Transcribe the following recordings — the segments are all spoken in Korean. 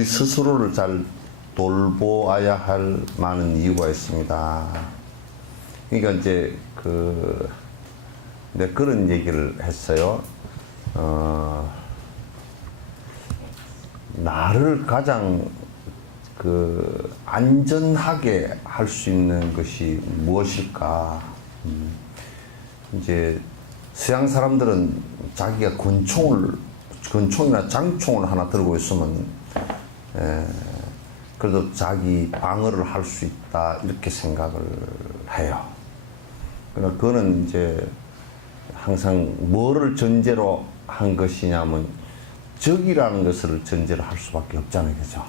우리 스스로를 잘 돌보아야 할 많은 이유가 있습니다. 그러니까 이제 내가 그런 얘기를 했어요. 나를 가장 안전하게 할 수 있는 것이 무엇일까? 이제 서양 사람들은 자기가 권총이나 장총을 하나 들고 있으면 그래도 자기 방어를 할 수 있다 이렇게 생각을 해요. 그러나 그거는 이제 항상 뭐를 전제로 한 것이냐면 적이라는 것을 전제로 할 수밖에 없잖아요, 그죠?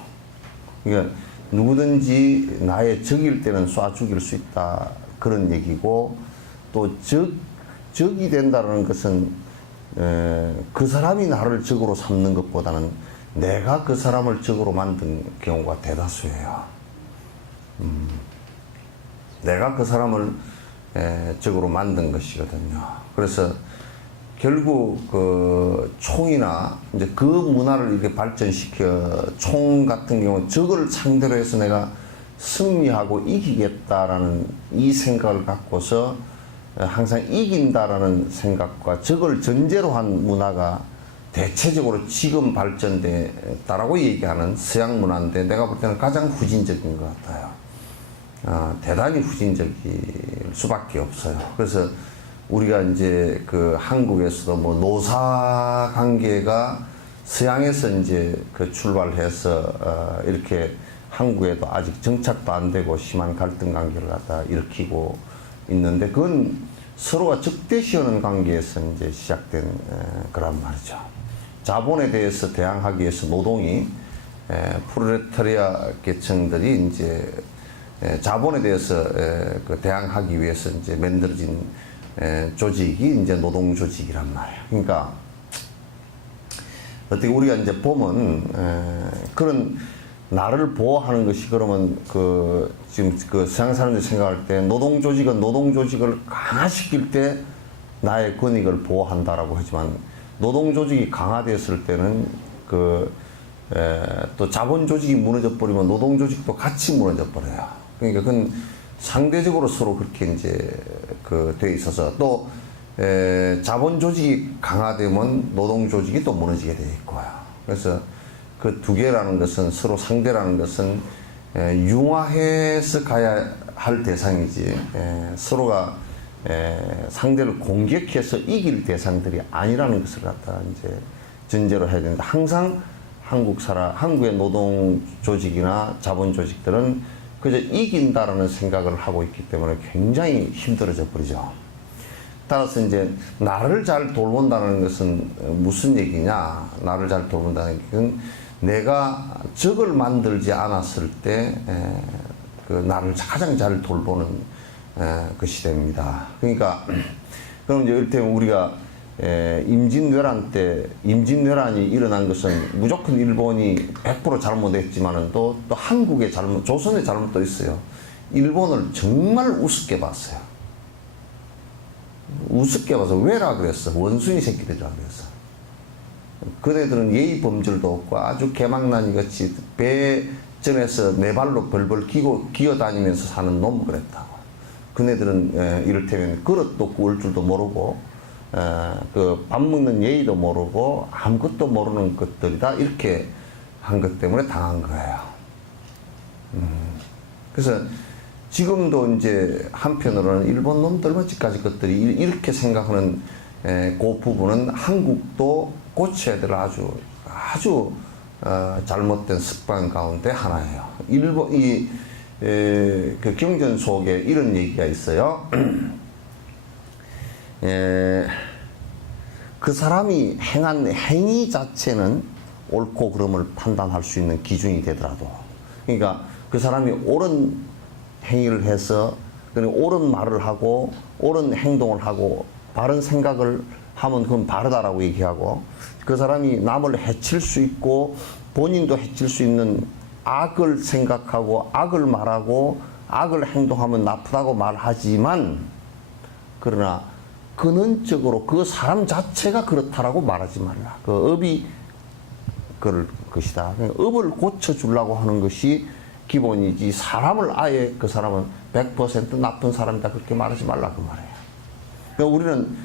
그러니까 누구든지 나의 적일 때는 쏴 죽일 수 있다 그런 얘기고, 또 적이 된다는 것은 그 사람이 나를 적으로 삼는 것보다는 내가 그 사람을 적으로 만든 경우가 대다수예요. 내가 그 사람을 적으로 만든 것이거든요. 그래서 결국 총이나 이제 그 문화를 이렇게 발전시켜 총 같은 경우는 적을 상대로 해서 내가 승리하고 이기겠다라는 이 생각을 갖고서 항상 이긴다라는 생각과 적을 전제로 한 문화가 대체적으로 지금 발전됐다라고 얘기하는 서양 문화인데, 내가 볼 때는 가장 후진적인 것 같아요. 대단히 후진적일 수밖에 없어요. 그래서 우리가 이제 한국에서도 뭐 노사 관계가 서양에서 이제 출발해서 이렇게 한국에도 아직 정착도 안 되고 심한 갈등 관계를 갖다 일으키고 있는데, 그건 서로가 적대시하는 관계에서 이제 시작된 거란 말이죠. 자본에 대해서 대항하기 위해서 노동이 프롤레타리아 계층들이 이제 자본에 대해서 대항하기 위해서 이제 만들어진 조직이 이제 노동 조직이란 말이에요. 그러니까 어떻게 우리가 이제 보면 그런 나를 보호하는 것이, 그러면 지금 서양 사람들이 생각할 때 노동 조직은 노동 조직을 강화시킬 때 나의 권익을 보호한다라고 하지만, 노동 조직이 강화됐을 때는 또 자본 조직이 무너져 버리면 노동 조직도 같이 무너져 버려요. 그러니까 그건 상대적으로 서로 그렇게 이제 돼 있어서, 또 자본 조직이 강화되면 노동 조직이 또 무너지게 돼 있고요. 그래서 그 두 개라는 것은, 서로 상대라는 것은 융화해서 가야 할 대상이지, 서로가 상대를 공격해서 이길 대상들이 아니라는 것을 갖다 이제 전제로 해야 된다. 항상 한국의 노동 조직이나 자본 조직들은 그저 이긴다라는 생각을 하고 있기 때문에 굉장히 힘들어져 버리죠. 따라서 이제 나를 잘 돌본다는 것은 무슨 얘기냐? 나를 잘 돌본다는 것은 내가 적을 만들지 않았을 때 나를 가장 잘 돌보는 것이 됩니다. 그러니까 그럼 이제 이를테면 우리가 임진왜란 때, 임진왜란이 일어난 것은 무조건 일본이 100% 잘못했지만은 또 한국의 잘못, 조선의 잘못도 있어요. 일본을 정말 우습게 봤어요. 우습게 봐서 왜라 그랬어? 원숭이 새끼들이라 그랬어. 그네들은 예의 범절도 없고 아주 개망나니 같이 배전에서 네 발로 벌벌 기어다니면서 사는 놈 그랬다고. 그네들은 이를테면 그릇도 구울 줄도 모르고 밥 먹는 예의도 모르고 아무것도 모르는 것들이다, 이렇게 한 것 때문에 당한 거예요. 그래서 지금도 이제 한편으로는 일본 놈들만 지까지 것들이 이렇게 생각하는 그 부분은 한국도 고쳐야 될 아주 잘못된 습관 가운데 하나예요. 그 경전 속에 이런 얘기가 있어요. 그 사람이 행한 행위 자체는 옳고 그름을 판단할 수 있는 기준이 되더라도, 그러니까 그 사람이 옳은 행위를 해서 옳은 말을 하고 옳은 행동을 하고 바른 생각을 하면 그건 바르다라고 얘기하고, 그 사람이 남을 해칠 수 있고 본인도 해칠 수 있는 악을 생각하고 악을 말하고 악을 행동하면 나쁘다고 말하지만, 그러나 근원적으로 그 사람 자체가 그렇다라고 말하지 말라. 그 업이 그럴 것이다. 그러니까 업을 고쳐주려고 하는 것이 기본이지, 사람을 아예 그 사람은 100% 나쁜 사람이다 그렇게 말하지 말라 그 말이에요. 그러니까 우리는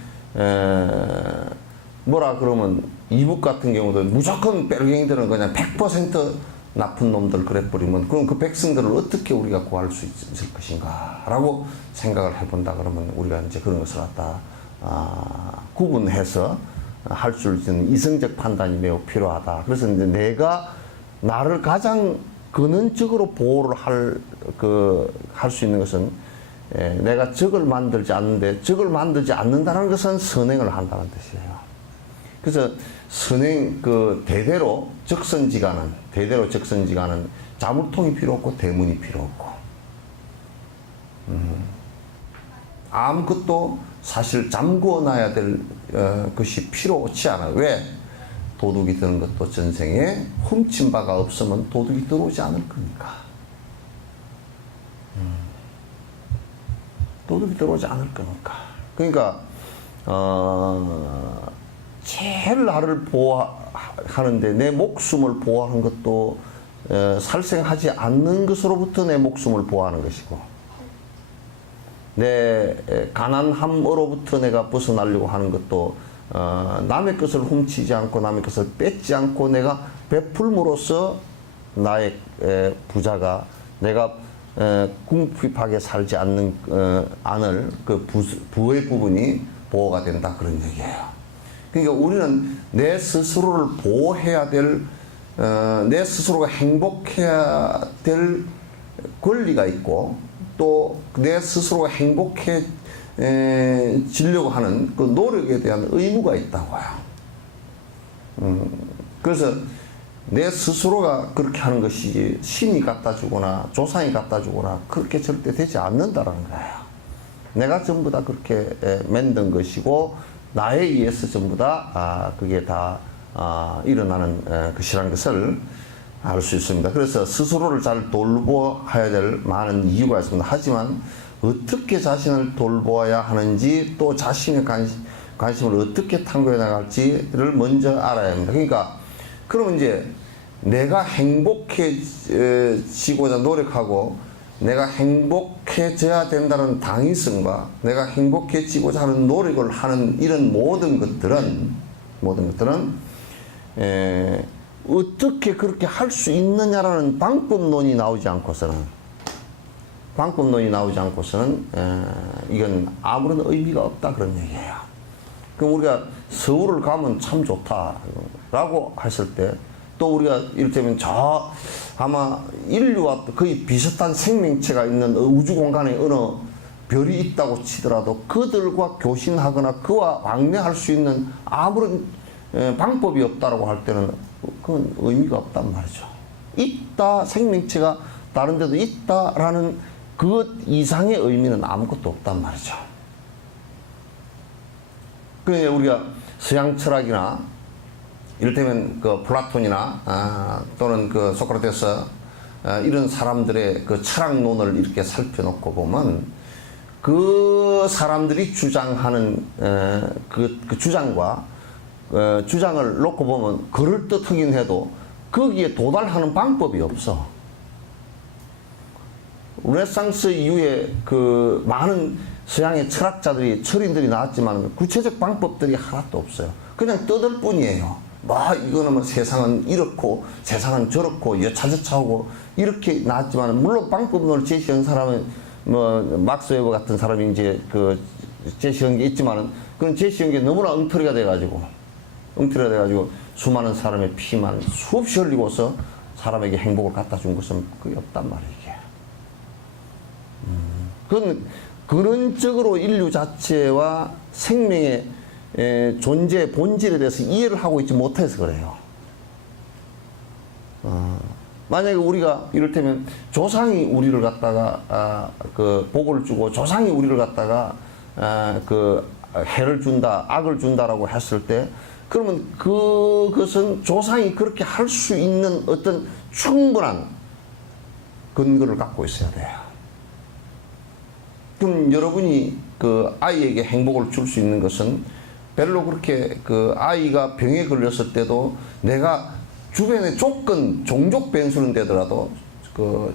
뭐라 그러면 이북 같은 경우도 무조건 빼르갱이들은 그냥 100% 나쁜 놈들 그래 버리면, 그럼 그 백성들을 어떻게 우리가 구할 수 있을 것인가 라고 생각을 해본다 그러면 우리가 이제 그런 것을 갖다 구분해서 할 수 있는 이성적 판단이 매우 필요하다. 그래서 이제 내가 나를 가장 근원적으로 보호를 할 수 있는 것은, 내가 적을 만들지 않는데, 적을 만들지 않는다는 것은 선행을 한다는 뜻이에요. 그래서 선행, 대대로 적선지가는 자물통이 필요 없고 대문이 필요 없고, 아무것도 사실 잠그어 놔야 될 것이 필요 없지 않아요. 왜? 도둑이 드는 것도 전생에 훔친 바가 없으면 도둑이 들어오지 않을 거니까. 도둑이 들어오지 않을 거니까. 그러니까 제일 나를 보호하는데, 내 목숨을 보호하는 것도 살생하지 않는 것으로부터 내 목숨을 보호하는 것이고, 내 가난함으로부터 내가 벗어나려고 하는 것도 남의 것을 훔치지 않고 남의 것을 뺏지 않고 내가 베풀므로써 나의 부자가, 내가 궁핍하게 살지 않을 그 부의 부분이 보호가 된다 그런 얘기예요. 그러니까 우리는 내 스스로를 보호해야 될, 내 스스로가 행복해야 될 권리가 있고, 또 내 스스로가 행복해지려고 하는 그 노력에 대한 의무가 있다고요. 그래서 내 스스로가 그렇게 하는 것이 신이 갖다 주거나 조상이 갖다 주거나 그렇게 절대 되지 않는다는 거예요. 내가 전부 다 그렇게 만든 것이고, 나에 의해서 전부 다 그게 다 일어나는 것이라는 것을 알 수 있습니다. 그래서 스스로를 잘 돌보아야 될 많은 이유가 있습니다. 하지만 어떻게 자신을 돌보아야 하는지, 또 자신의 관심을 어떻게 탐구해 나갈지를 먼저 알아야 합니다. 그러니까 그러면 이제 내가 행복해지고자 노력하고, 내가 행복해져야 된다는 당위성과 내가 행복해지고자 하는 노력을 하는 이런 모든 것들은 어떻게 그렇게 할 수 있느냐라는 방법론이 나오지 않고서는 이건 아무런 의미가 없다 그런 얘기예요. 그럼 우리가 서울을 가면 참 좋다라고 했을 때, 또 우리가 이를테면 아마 인류와 거의 비슷한 생명체가 있는 우주 공간에 어느 별이 있다고 치더라도 그들과 교신하거나 그와 왕래할 수 있는 아무런 방법이 없다라고 할 때는 그건 의미가 없단 말이죠. 있다, 생명체가 다른 데도 있다라는 그 이상의 의미는 아무것도 없단 말이죠. 그러니까 우리가 서양 철학이나 이를테면 그 플라톤이나 또는 그 소크라테스 이런 사람들의 그 철학론을 이렇게 살펴놓고 보면, 그 사람들이 주장하는 그 주장과 주장을 놓고 보면 그럴듯하긴 해도 거기에 도달하는 방법이 없어. 르네상스 이후에 그 많은 서양의 철학자들이, 철인들이 나왔지만 구체적 방법들이 하나도 없어요. 그냥 떠들 뿐이에요. 이거는 뭐 세상은 이렇고 세상은 저렇고 여차저차하고 이렇게 나왔지만, 물론 방법론을 제시한 사람은 뭐 막스 웨버 같은 사람이 이제 그 제시한 게 있지만은, 그런 제시한 게 너무나 엉터리가 돼가지고 수많은 사람의 피만 수없이 흘리고서 사람에게 행복을 갖다 준 것은 거의 없단 말이에요. 그건 근원적으로 인류 자체와 생명의 존재의 본질에 대해서 이해를 하고 있지 못해서 그래요. 만약에 우리가 이를테면 조상이 우리를 갖다가 그 복을 주고 조상이 우리를 갖다가 그 해를 준다, 악을 준다라고 했을 때, 그러면 그것은 조상이 그렇게 할 수 있는 어떤 충분한 근거를 갖고 있어야 돼요. 그럼 여러분이 그 아이에게 행복을 줄 수 있는 것은 별로 그렇게 그 아이가 병에 걸렸을 때도 내가 주변의 조건, 종족 변수는 되더라도 그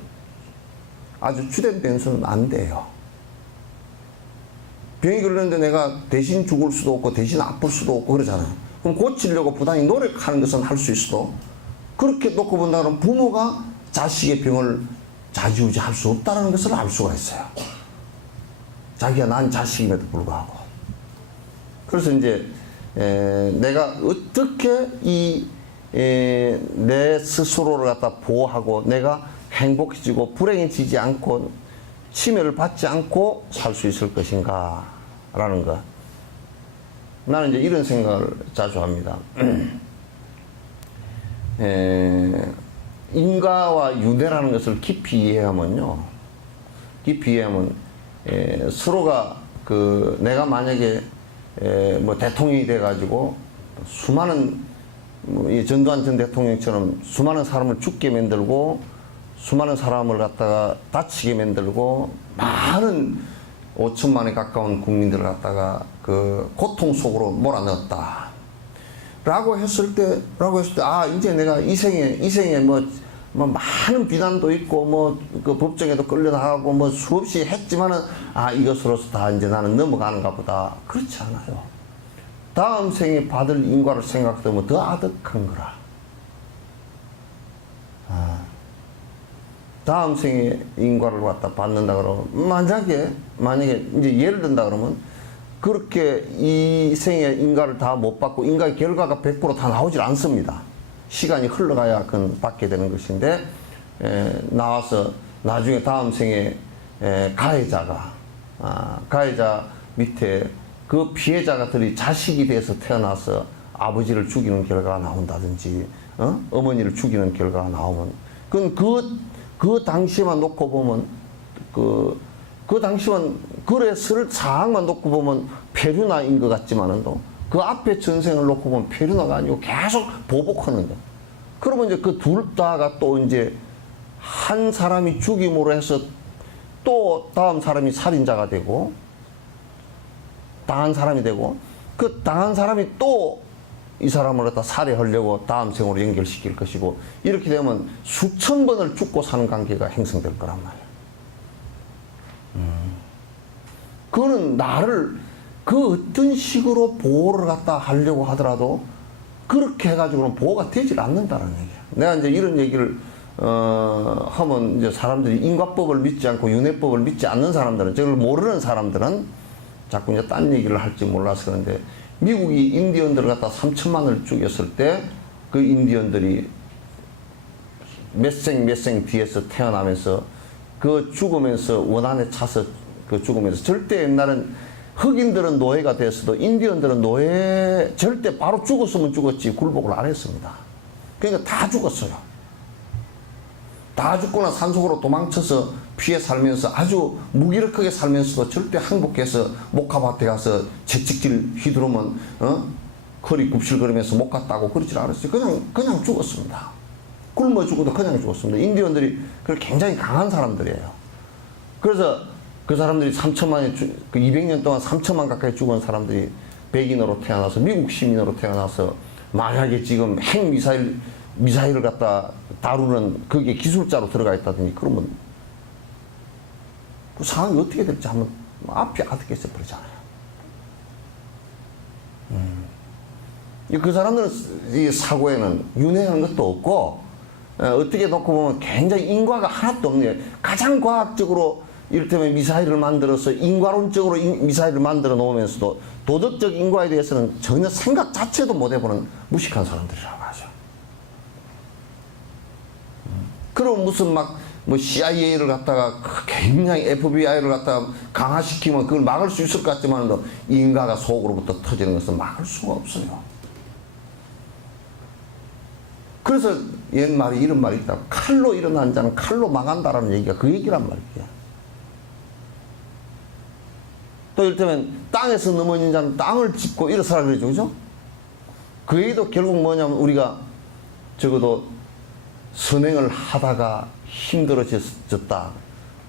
아주 주된 변수는 안 돼요. 병이 걸렸는데 내가 대신 죽을 수도 없고 대신 아플 수도 없고 그러잖아요. 그럼 고치려고 부단히 노력하는 것은 할 수 있어도 그렇게 놓고 본다면 부모가 자식의 병을 좌지우지할 수 없다는 것을 알 수가 있어요. 자기가 난 자식임에도 불구하고. 그래서 이제 내가 어떻게 내 스스로를 갖다 보호하고 내가 행복해지고 불행해지지 않고 치매를 받지 않고 살 수 있을 것인가 라는 것. 나는 이제 이런 생각을 자주 합니다. 인과와 윤회라는 것을 깊이 이해하면요. 깊이 이해하면 서로가 내가 만약에 뭐 대통령이 돼가지고 수많은 이 전두환 전 대통령처럼 수많은 사람을 죽게 만들고 수많은 사람을 갖다가 다치게 만들고 많은 5천만에 가까운 국민들을 갖다가 그 고통 속으로 몰아넣었다. 라고 했을 때, 아, 이제 내가 이 생에 뭐 많은 비난도 있고, 그 법정에도 끌려나가고, 수없이 했지만은, 아, 이것으로서 다 이제 나는 넘어가는가 보다. 그렇지 않아요. 다음 생에 받을 인과를 생각하면 더 아득한 거라. 다음 생에 인과를 갖다 받는다 그러면, 만약에 이제 예를 든다 그러면, 그렇게 이 생에 인과를 다 못 받고 인과의 결과가 100% 다 나오질 않습니다. 시간이 흘러가야 그건 받게 되는 것인데 나와서 나중에 다음 생에 가해자 밑에 그 피해자들이 자식이 돼서 태어나서 아버지를 죽이는 결과가 나온다든지 어머니를 죽이는 결과가 나오면 그건 그 당시만 놓고 보면 그 당시만 그랬을 사항만 놓고 보면 페류나인 것 같지만은도 그 앞에 전생을 놓고 보면 페류나가 아니고 계속 보복하는 거. 그러면 이제 그 둘 다가 또 이제 한 사람이 죽임으로 해서 또 다음 사람이 살인자가 되고 당한 사람이 되고 그 당한 사람이 또 이 사람을 갖다 살해하려고 다음 생으로 연결시킬 것이고 이렇게 되면 수천 번을 죽고 사는 관계가 형성될 거란 말이에요. 그거는 나를 그 어떤 식으로 보호를 갖다 하려고 하더라도 그렇게 해가지고는 보호가 되질 않는다는 얘기야. 내가 이제 이런 얘기를 하면 이제 사람들이 인과법을 믿지 않고 윤회법을 믿지 않는 사람들은 저걸 모르는 사람들은 자꾸 이제 딴 얘기를 할지 몰라서 그런데 미국이 인디언들을 갖다 3천만을 죽였을 때 그 인디언들이 몇 생 뒤에서 태어나면서 그 죽으면서 원한에 차서 그 죽으면서 절대 옛날엔 흑인들은 노예가 됐어도 인디언들은 노예 절대 바로 죽었으면 죽었지 굴복을 안 했습니다. 그러니까 다 죽었어요. 다 죽거나 산속으로 도망쳐서 피해 살면서 아주 무기력하게 살면서도 절대 항복해서 목화밭에 가서 채찍질 휘두르면 허리 굽실거리면서 못 갔다고 그러질 않았어요. 그냥 죽었습니다. 굶어 죽어도 그냥 죽었습니다. 인디언들이 굉장히 강한 사람들이에요. 그래서 그 사람들이 200년 동안 3천만 가까이 죽은 사람들이 백인으로 태어나서 미국 시민으로 태어나서 만약에 지금 미사일을 갖다 다루는 그게 기술자로 들어가 있다든지 그러면 그 상황이 어떻게 될지 한번 앞이 아득해져 버리잖아요. 그 사람들은 이 사고에는 윤회하는 것도 없고 어떻게 놓고 보면 굉장히 인과가 하나도 없네요. 가장 과학적으로 이를테면 미사일을 만들어서 인과론적으로 미사일을 만들어 놓으면서도 도덕적 인과에 대해서는 전혀 생각 자체도 못 해보는 무식한 사람들이라고 하죠. 그럼 무슨 CIA를 갖다가 굉장히 FBI를 갖다가 강화시키면 그걸 막을 수 있을 것 같지만도 인과가 속으로부터 터지는 것은 막을 수가 없어요. 그래서 옛말에 이런 말이 있다. 칼로 일어난 자는 칼로 망한다라는 얘기가 그 얘기란 말이야. 또 이를테면 땅에서 넘어진 자는 땅을 짚고 일어서라 그러죠. 그죠? 그 얘기도 결국 뭐냐면 우리가 적어도 선행을 하다가 힘들어졌다.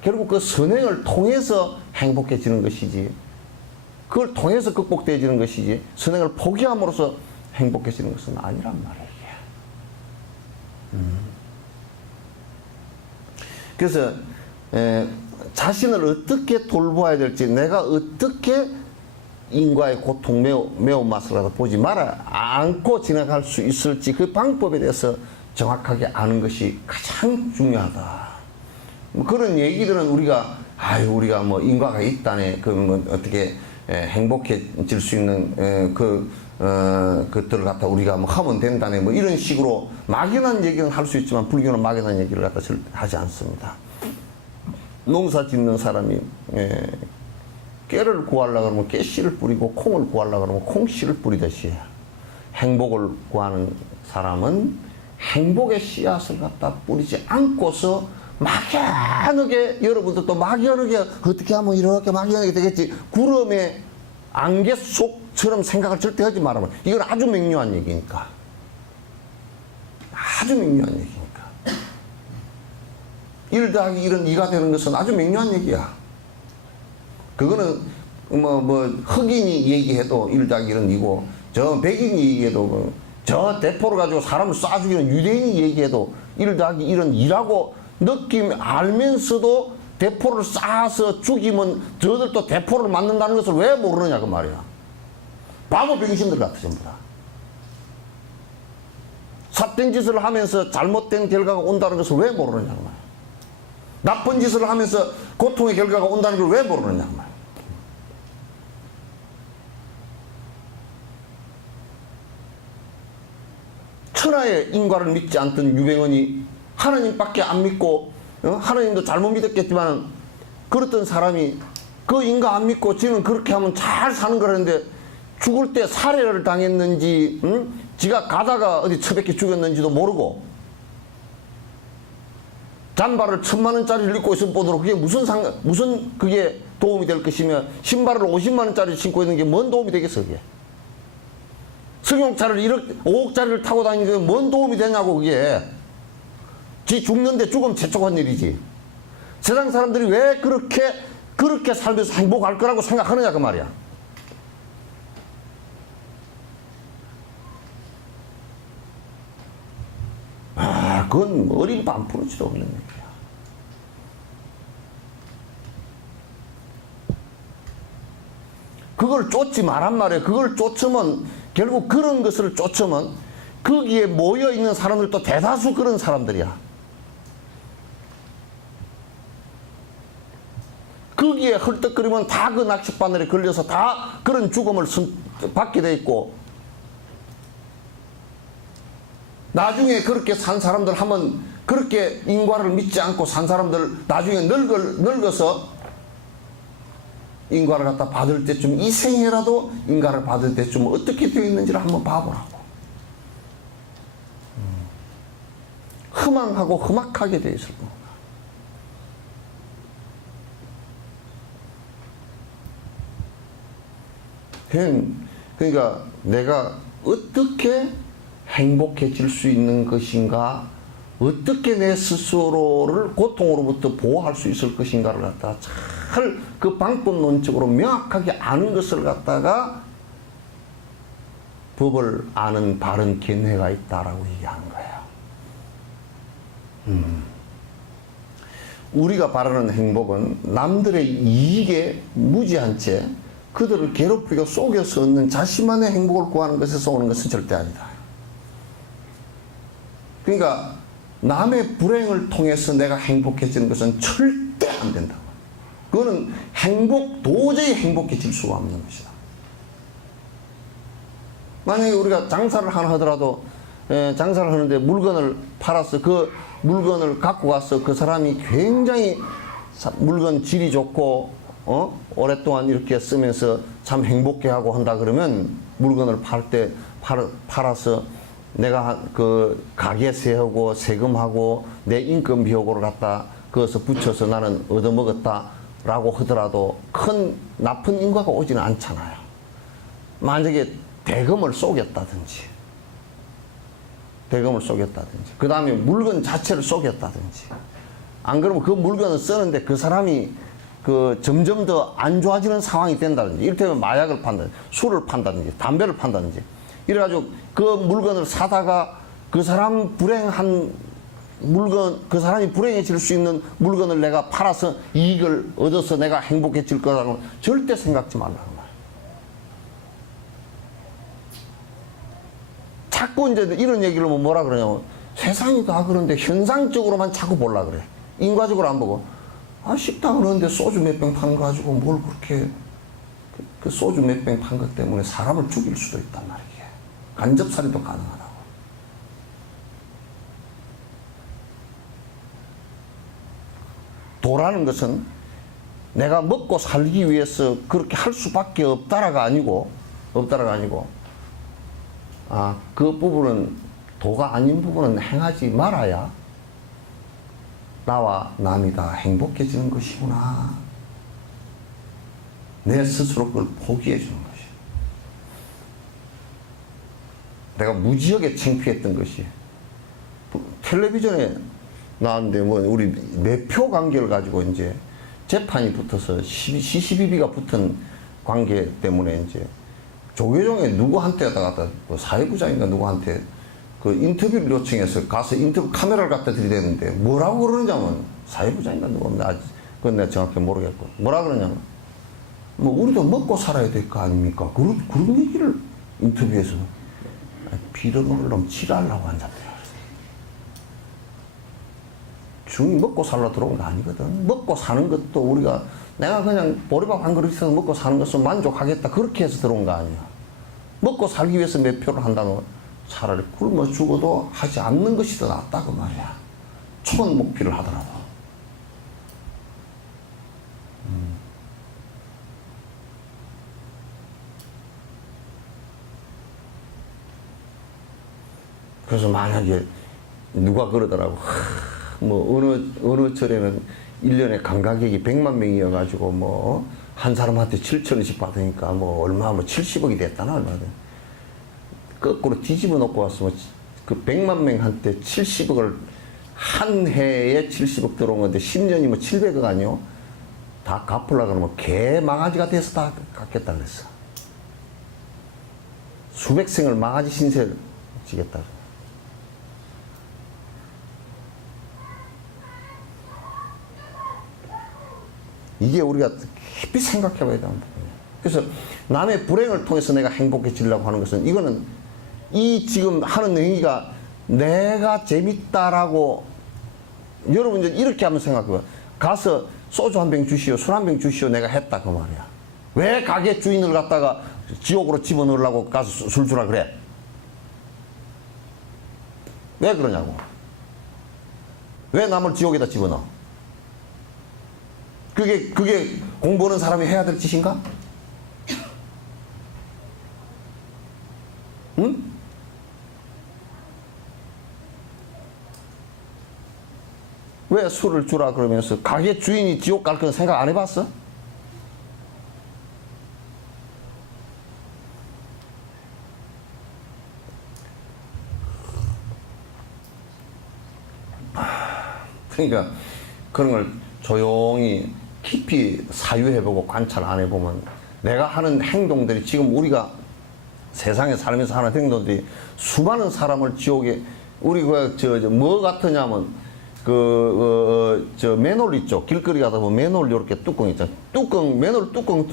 결국 그 선행을 통해서 행복해지는 것이지 그걸 통해서 극복되어지는 것이지 선행을 포기함으로써 행복해지는 것은 아니란 말이에요. 그래서 자신을 어떻게 돌보아야 될지, 내가 어떻게 인과의 고통, 매운맛을 보지 말아 않고 지나갈 수 있을지, 그 방법에 대해서 정확하게 아는 것이 가장 중요하다. 뭐 그런 얘기들은 우리가 뭐 인과가 있다네, 그러면 어떻게 행복해질 수 있는 그것들을 갖다 우리가 뭐 하면 된다네, 뭐 이런 식으로 막연한 얘기는 할 수 있지만 불교는 막연한 얘기를 갖다 하지 않습니다. 농사 짓는 사람이 깨를 구하려고 그러면 깨씨를 뿌리고, 콩을 구하려고 그러면 콩씨를 뿌리듯이, 행복을 구하는 사람은 행복의 씨앗을 갖다 뿌리지 않고서 막연하게, 여러분들도 막연하게 어떻게 하면 이렇게 막연하게 되겠지, 구름의 안개 속처럼 생각을 절대 하지 말아요. 이건 아주 명료한 얘기니까. 아주 명료한 얘기니까. 1 더하기 1은 2가 되는 것은 아주 명료한 얘기야. 그거는 뭐 흑인이 얘기해도 1 더하기 1은 2고, 저 백인이 얘기해도, 저 대포를 가지고 사람을 쏴 죽이는 유대인이 얘기해도 1 더하기 1은 2라고 알면서도 대포를 쏴서 죽이면 저들도 대포를 맞는다는 것을 왜 모르느냐 그 말이야. 바보 병신들 같아 전부 다. 삿된 짓을 하면서 잘못된 결과가 온다는 것을 왜 모르느냐 그 말이야. 나쁜 짓을 하면서 고통의 결과가 온다는 걸 왜 모르느냐 그 말이야. 천하의 인과를 믿지 않던 유병헌이 하나님밖에 안 믿고, 하나님도 잘못 믿었겠지만 그랬던 사람이 그 인과 안 믿고 지는 그렇게 하면 잘 사는 거라는데, 죽을 때 살해를 당했는지, 지가 가다가 어디 처박혀 죽였는지도 모르고, 잠바를 1000만원짜리를 입고 있을 뿐더러 그게 무슨 그게 도움이 될 것이며, 신발을 50만원짜리 신고 있는 게 뭔 도움이 되겠어 그게. 승용차를 5억짜리를 타고 다니는 게 뭔 도움이 되냐고 그게. 지 죽는데 죽으면 재촉한 일이지. 세상 사람들이 왜 그렇게 살면서 행복할 거라고 생각하느냐 그 말이야. 그건 머리를 안 풀어지도 없는 얘기야. 그걸 쫓지 말란 말이야. 그걸 쫓으면, 결국 그런 것을 쫓으면 거기에 모여있는 사람들도 대다수 그런 사람들이야. 거기에 헐떡거리면 다 그 낚싯바늘에 걸려서 다 그런 죽음을 받게 돼 있고, 나중에 그렇게 산 사람들 하면, 그렇게 인과를 믿지 않고 산 사람들 나중에 늙어서 인과를 갖다 받을 때쯤, 이 생애라도 인과를 받을 때쯤 어떻게 되어 있는지를 한번 봐보라고. 허망하고 험악하게 되어 있을 겁니다. 그러니까 내가 어떻게 행복해질 수 있는 것인가, 어떻게 내 스스로를 고통으로부터 보호할 수 있을 것인가를 갖다가 잘 그 방법론적으로 명확하게 아는 것을 갖다가 법을 아는 바른 견해가 있다라고 얘기하는 거예요. 우리가 바라는 행복은 남들의 이익에 무지한 채 그들을 괴롭히고 속여서 얻는 자신만의 행복을 구하는 것에서 오는 것은 절대 아니다. 그러니까 남의 불행을 통해서 내가 행복해지는 것은 절대 안 된다. 그거는 도저히 행복해질 수가 없는 것이다. 만약에 우리가 장사를 하나 하더라도, 장사를 하는데 물건을 팔아서 그 물건을 갖고 가서 그 사람이 굉장히 물건 질이 좋고, 오랫동안 이렇게 쓰면서 참 행복해하고 한다 그러면, 물건을 팔아서 내가 그 가게 세하고 세금하고 내 인건비 요구를 갖다 그것을 붙여서 나는 얻어먹었다 라고 하더라도 큰 나쁜 인과가 오지는 않잖아요. 만약에 대금을 쏘겠다든지, 그 다음에 물건 자체를 쏘겠다든지, 안 그러면 그 물건을 쓰는데 그 사람이 점점 더 안 좋아지는 상황이 된다든지, 이를테면 마약을 판다든지, 술을 판다든지, 담배를 판다든지, 이래가지고 그 물건을 사다가 그 사람 불행한 물건, 그 사람이 불행해질 수 있는 물건을 내가 팔아서 이익을 얻어서 내가 행복해질 거라고는 절대 생각지 말라는 거야. 자꾸 이제 이런 얘기를 하면 뭐라 그러냐면 세상이 다 그런데 현상적으로만 자꾸 보려 그래. 인과적으로 안 보고. 아, 식당을 하는데 소주 몇 병 파는 거 가지고 뭘 그렇게 그 소주 몇 병 판 것 때문에 사람을 죽일 수도 있단 말이야. 간접살인도 가능하다고. 도라는 것은 내가 먹고 살기 위해서 그렇게 할 수밖에 없다라가 아니고, 아, 그 부분은, 도가 아닌 부분은 행하지 말아야 나와 남이 다 행복해지는 것이구나. 내 스스로 그걸 포기해 주는 것이야. 내가 무지하게 창피했던 것이, 텔레비전에 나왔는데, 뭐, 우리 매표 관계를 가지고 이제 재판이 붙어서 시시비비가 붙은 관계 때문에 이제 조계종에 누구한테 갖다 사회부장인가 누구한테 그 인터뷰를 요청해서 가서 인터뷰 카메라를 갖다 들이대는데 뭐라고 그러느냐면 사회부장인가 누구인가 아직 그건 내가 정확히 모르겠고 뭐라 그러냐면 뭐 우리도 먹고 살아야 될 거 아닙니까? 그런 얘기를 인터뷰에서 빌어먹을 놈 지랄라고 앉았대요. 중이 먹고 살러 들어온 거 아니거든. 먹고 사는 것도 우리가 내가 그냥 보리밥 한 그릇 있어서 먹고 사는 것은 만족하겠다 그렇게 해서 들어온 거 아니야. 먹고 살기 위해서 매표를 한다면 차라리 굶어 죽어도 하지 않는 것이 더 낫다고 말이야. 촌 목피를 하더라도. 그래서 만약에 누가 그러더라고. 뭐 어느 절에는 1년에 관광객이 100만 명이어가지고 뭐 한 사람한테 7천원씩 받으니까 뭐 얼마 뭐 70억이 됐다나 얼마든 거꾸로 뒤집어 놓고 왔으면 그 100만 명한테 70억을 한 해에 70억 들어온 건데 10년이면 700억 아니요? 다 갚으려고 그러면 개 망아지가 돼서 다 갚겠다 그랬어. 수백 생을 망아지 신세를 지겠다. 이게 우리가 깊이 생각해 봐야 되는 부분이에요. 그래서 남의 불행을 통해서 내가 행복해지려고 하는 것은 이거는 이 지금 하는 행위가 내가 재밌다라고 여러분 이제 이렇게 한번 생각해 봐요. 가서 소주 한 병 주시오, 술 한 병 주시오 내가 했다 그 말이야. 왜 가게 주인을 갖다가 지옥으로 집어넣으려고 가서 술 주라 그래? 왜 그러냐고. 왜 남을 지옥에다 집어넣어? 그게 공부하는 사람이 해야 될 짓인가? 응? 왜 술을 주라 그러면서 가게 주인이 지옥 갈 건 생각 안 해봤어? 그러니까 그런 걸 조용히 깊이 사유해보고 관찰 안 해보면 내가 하는 행동들이 지금 우리가 세상에 살면서 하는 행동들이 수많은 사람을 지옥에 우리가 뭐 같으냐면 저 맨홀 있죠. 길거리 가다 보면 맨홀 이렇게 뚜껑 있잖아. 맨홀 뚜껑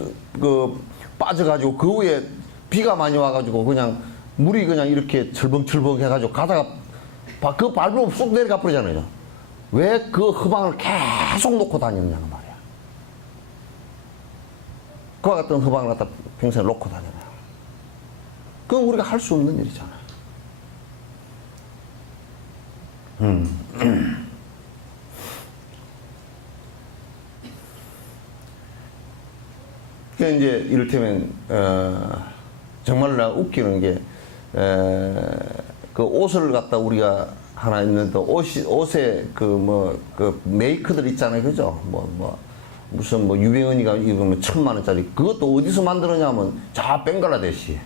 빠져가지고 그 위에 비가 많이 와가지고 그냥 물이 그냥 이렇게 철벙철벙 해가지고 가다가 그 밟으면 쑥 내려가 버리잖아요. 왜 그 허방을 계속 놓고 다니느냐 말이야. 그와 같은 허방을 갖다 평생을 놓고 다니냐. 그건 우리가 할 수 없는 일이잖아. 그 이제 이를테면 정말 웃기는 게 그 옷을 갖다 우리가 하나 있는데 옷에 그 메이커들 있잖아요, 그죠? 무슨 유병헌이가 입으면 1,000만 원짜리 그것도 어디서 만들었냐면 자 벵글라데시.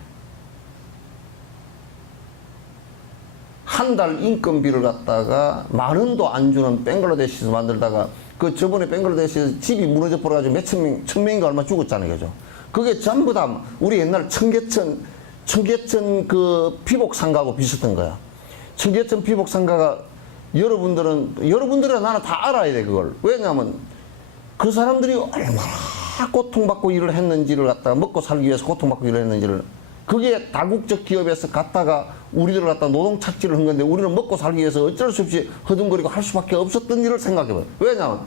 한 달 인건비를 갖다가 10,000원도 안 주는 벵글라데시에서 만들다가 그 저번에 벵글라데시에서 집이 무너져 버려가지고 몇천 명, 1,000명인가 얼마 죽었잖아요, 그죠? 그게 전부 다 우리 옛날 청계천 그 피복 상가하고 비슷한 거야. 청계천 피복 상가가 여러분들이나 나는 다 알아야 돼, 그걸. 왜냐하면 그 사람들이 얼마나 고통받고 일을 했는지를 갖다가 먹고 살기 위해서 고통받고 일을 했는지를, 그게 다국적 기업에서 갖다가 우리들을 갖다 노동 착취를 한 건데 우리는 먹고 살기 위해서 어쩔 수 없이 허둥거리고 할 수밖에 없었던 일을 생각해봐요. 왜냐하면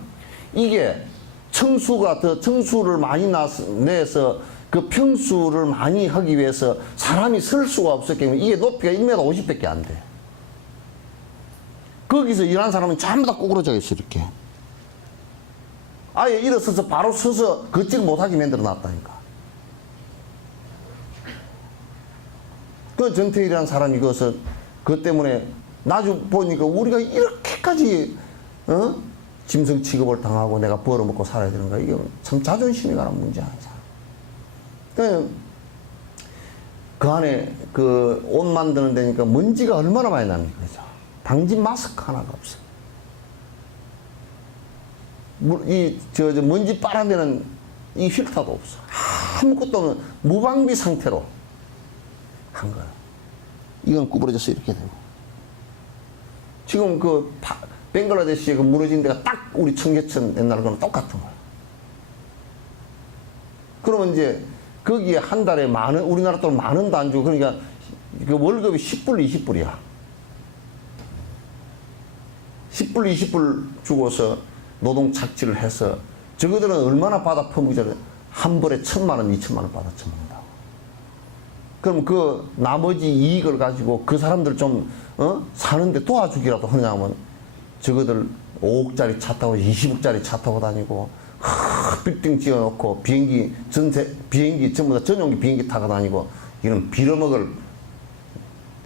이게 청수를 많이 내서 그 평수를 많이 하기 위해서 사람이 설 수가 없었기 때문에 이게 높이가 1m 50밖에 안 돼. 거기서 일하는 사람은 전부 다 꼬꾸라져 있어, 이렇게. 아예 일어서서 바로 서서 걷지를 못하게 만들어 놨다니까. 그 전태일이라는 사람이 그것 때문에 나중에 보니까 우리가 이렇게까지, 짐승 취급을 당하고 내가 벌어먹고 살아야 되는가. 이게 참 자존심에 관한 문제 아니잖아. 그 안에 옷 만드는 데니까 먼지가 얼마나 많이 납니까, 그죠? 방진 마스크 하나가 없어. 먼지 빨아내는 이 필터도 없어. 아무것도 없는 무방비 상태로 한 거야. 이건 구부러져서 이렇게 되고. 지금 벵글라데시에 무너진 데가 딱 우리 청계천 옛날 거랑 똑같은 거야. 그러면 이제 거기에 한 달에 우리나라 돈 10,000원도 안 주고, 그러니까 그 월급이 10불, 20불이야. 10불, 20불 주고서 노동 착취를 해서 저거들은 얼마나 받아 퍼먹잖아요. 한 벌에 1,000만 원, 2,000만 원 받아 처먹는다고. 그럼 그 나머지 이익을 가지고 그 사람들 좀 사는데 도와주기라도 하냐면 저거들 5억짜리 차 타고 20억짜리 차 타고 다니고 빌딩 지어놓고 비행기 전부 다 전용기 비행기 타고 다니고 이런 빌어먹을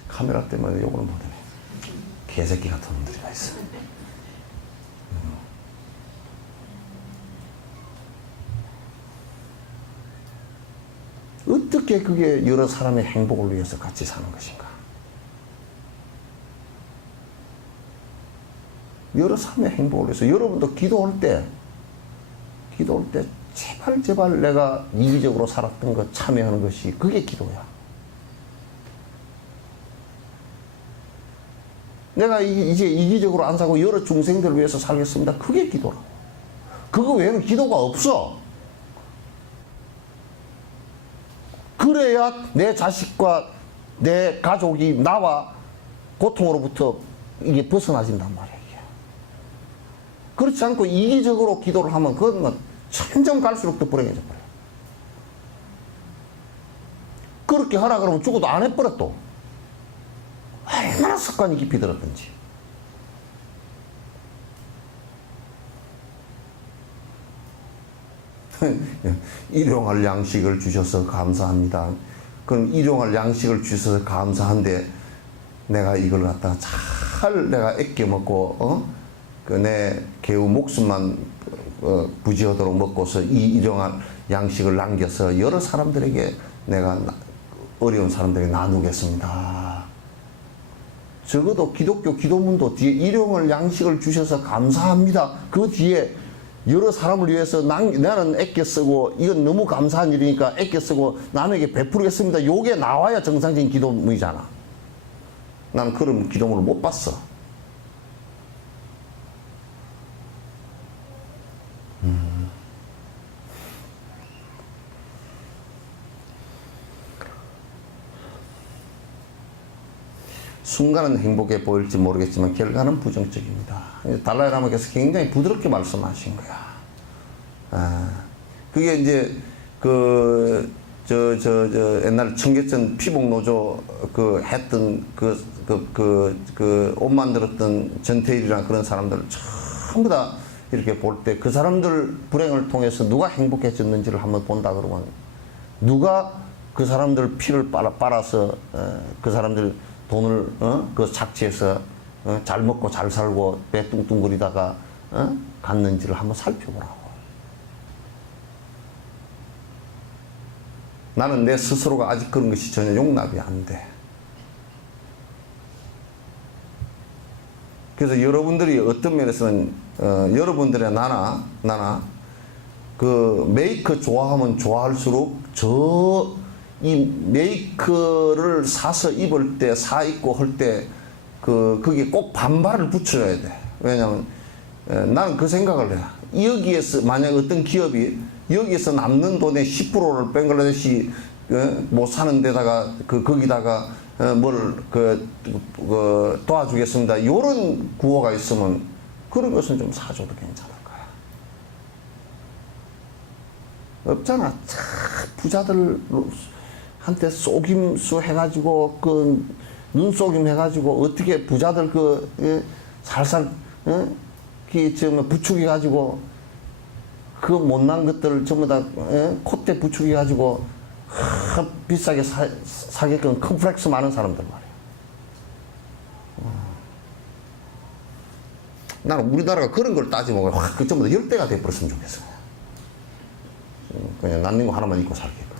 카메라 때문에 욕을 못하네. 개새끼 같은 놈들이 다 있어. 어떻게 그게 여러 사람의 행복을 위해서 같이 사는 것인가? 여러 사람의 행복을 위해서. 여러분도 기도할 때 제발 내가 이기적으로 살았던 것 참여하는 것이 그게 기도야. 내가 이제 이기적으로 안 살고 여러 중생들을 위해서 살겠습니다. 그게 기도라고. 그거 외에는 기도가 없어. 그래야 내 자식과 내 가족이 나와 고통으로부터 이게 벗어나진단 말이야, 이게. 그렇지 않고 이기적으로 기도를 하면 그건 뭐 점점 갈수록 더 불행해져 버려. 그렇게 하라 그러면 죽어도 안 해버려, 또. 얼마나 습관이 깊이 들었던지. 일용할 양식을 주셔서 감사합니다. 그럼 일용할 양식을 주셔서 감사한데 내가 이걸 갖다가 잘 내가 아껴 먹고 내 개우 목숨만 부지하도록 먹고서 이 일용할 양식을 남겨서 여러 사람들에게 내가 어려운 사람들에게 나누겠습니다. 적어도 기독교 기도문도 뒤에 일용할 양식을 주셔서 감사합니다. 그 뒤에 여러 사람을 위해서 나는 아껴 쓰고 이건 너무 감사한 일이니까 아껴 쓰고 남에게 베풀겠습니다. 요게 나와야 정상적인 기도문이잖아. 난 그런 기도문을 못 봤어. 순간은 행복해 보일지 모르겠지만 결과는 부정적입니다. 달라이 라마께서 굉장히 부드럽게 말씀하신 거야. 그게 이제 옛날 청계천 피복노조 했던 옷 만들었던 전태일이랑 그런 사람들 전부 다 이렇게 볼 때 그 사람들 불행을 통해서 누가 행복해졌는지를 한번 본다 그러면 누가 그 사람들 피를 빨아서 그 사람들 돈을 착취해서 잘 먹고 잘 살고 배 뚱뚱거리다가 갔는지를 한번 살펴보라고. 나는 내 스스로가 아직 그런 것이 전혀 용납이 안 돼. 그래서 여러분들이 어떤 면에서는 여러분들의 나나 그 메이커 좋아하면 좋아할수록 이 메이커를 사서 입을 때, 사 입고 할 때 거기에 꼭 반발을 붙여야 돼. 왜냐면, 나는 그 생각을 해. 여기에서, 만약 어떤 기업이 여기에서 남는 돈의 10%를 벵글라데시 못 사는 데다가, 거기다가, 도와주겠습니다. 요런 구호가 있으면 그런 것은 좀 사줘도 괜찮을 거야. 없잖아. 부자들한테 속임수 해가지고, 눈속임 해가지고, 어떻게 부자들 살살, 부추겨가지고, 그 못난 것들을 전부 다, 콧대 부추겨가지고, 비싸게 사게끔 컴플렉스 많은 사람들 말이야. 나는 우리나라가 그런 걸 따지면 확 전부 다 열대가 돼버렸으면 좋겠어. 그냥 난닝 거 하나만 입고 살게끔.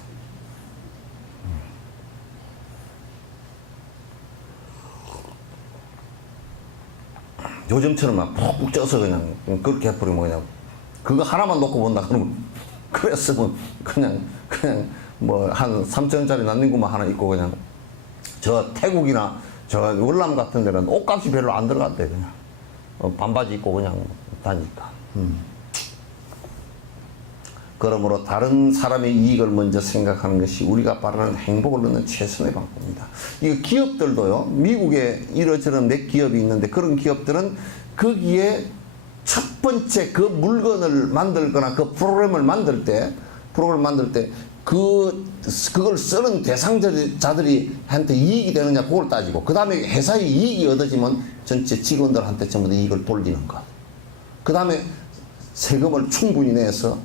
요즘처럼 막 푹 쪄서 그냥 그렇게 해버리면 그냥 그거 하나만 놓고 본다 그러면 그랬으면 그냥 뭐 한 3천원짜리 난닝구만 하나 입고 그냥 저 태국이나 저 월남 같은 데는 옷값이 별로 안 들어간대. 그냥 반바지 입고 그냥 다니까. 그러므로 다른 사람의 이익을 먼저 생각하는 것이 우리가 바라는 행복을 얻는 최선의 방법입니다. 이 기업들도요, 미국에 이러저런 몇 기업이 있는데 그런 기업들은 거기에 첫 번째 그 물건을 만들거나 그 프로그램을 만들 때 그걸 쓰는 대상자들이 한테 이익이 되느냐 그걸 따지고, 그 다음에 회사에 이익이 얻어지면 전체 직원들한테 전부 다 이익을 돌리는 것. 그 다음에 세금을 충분히 내서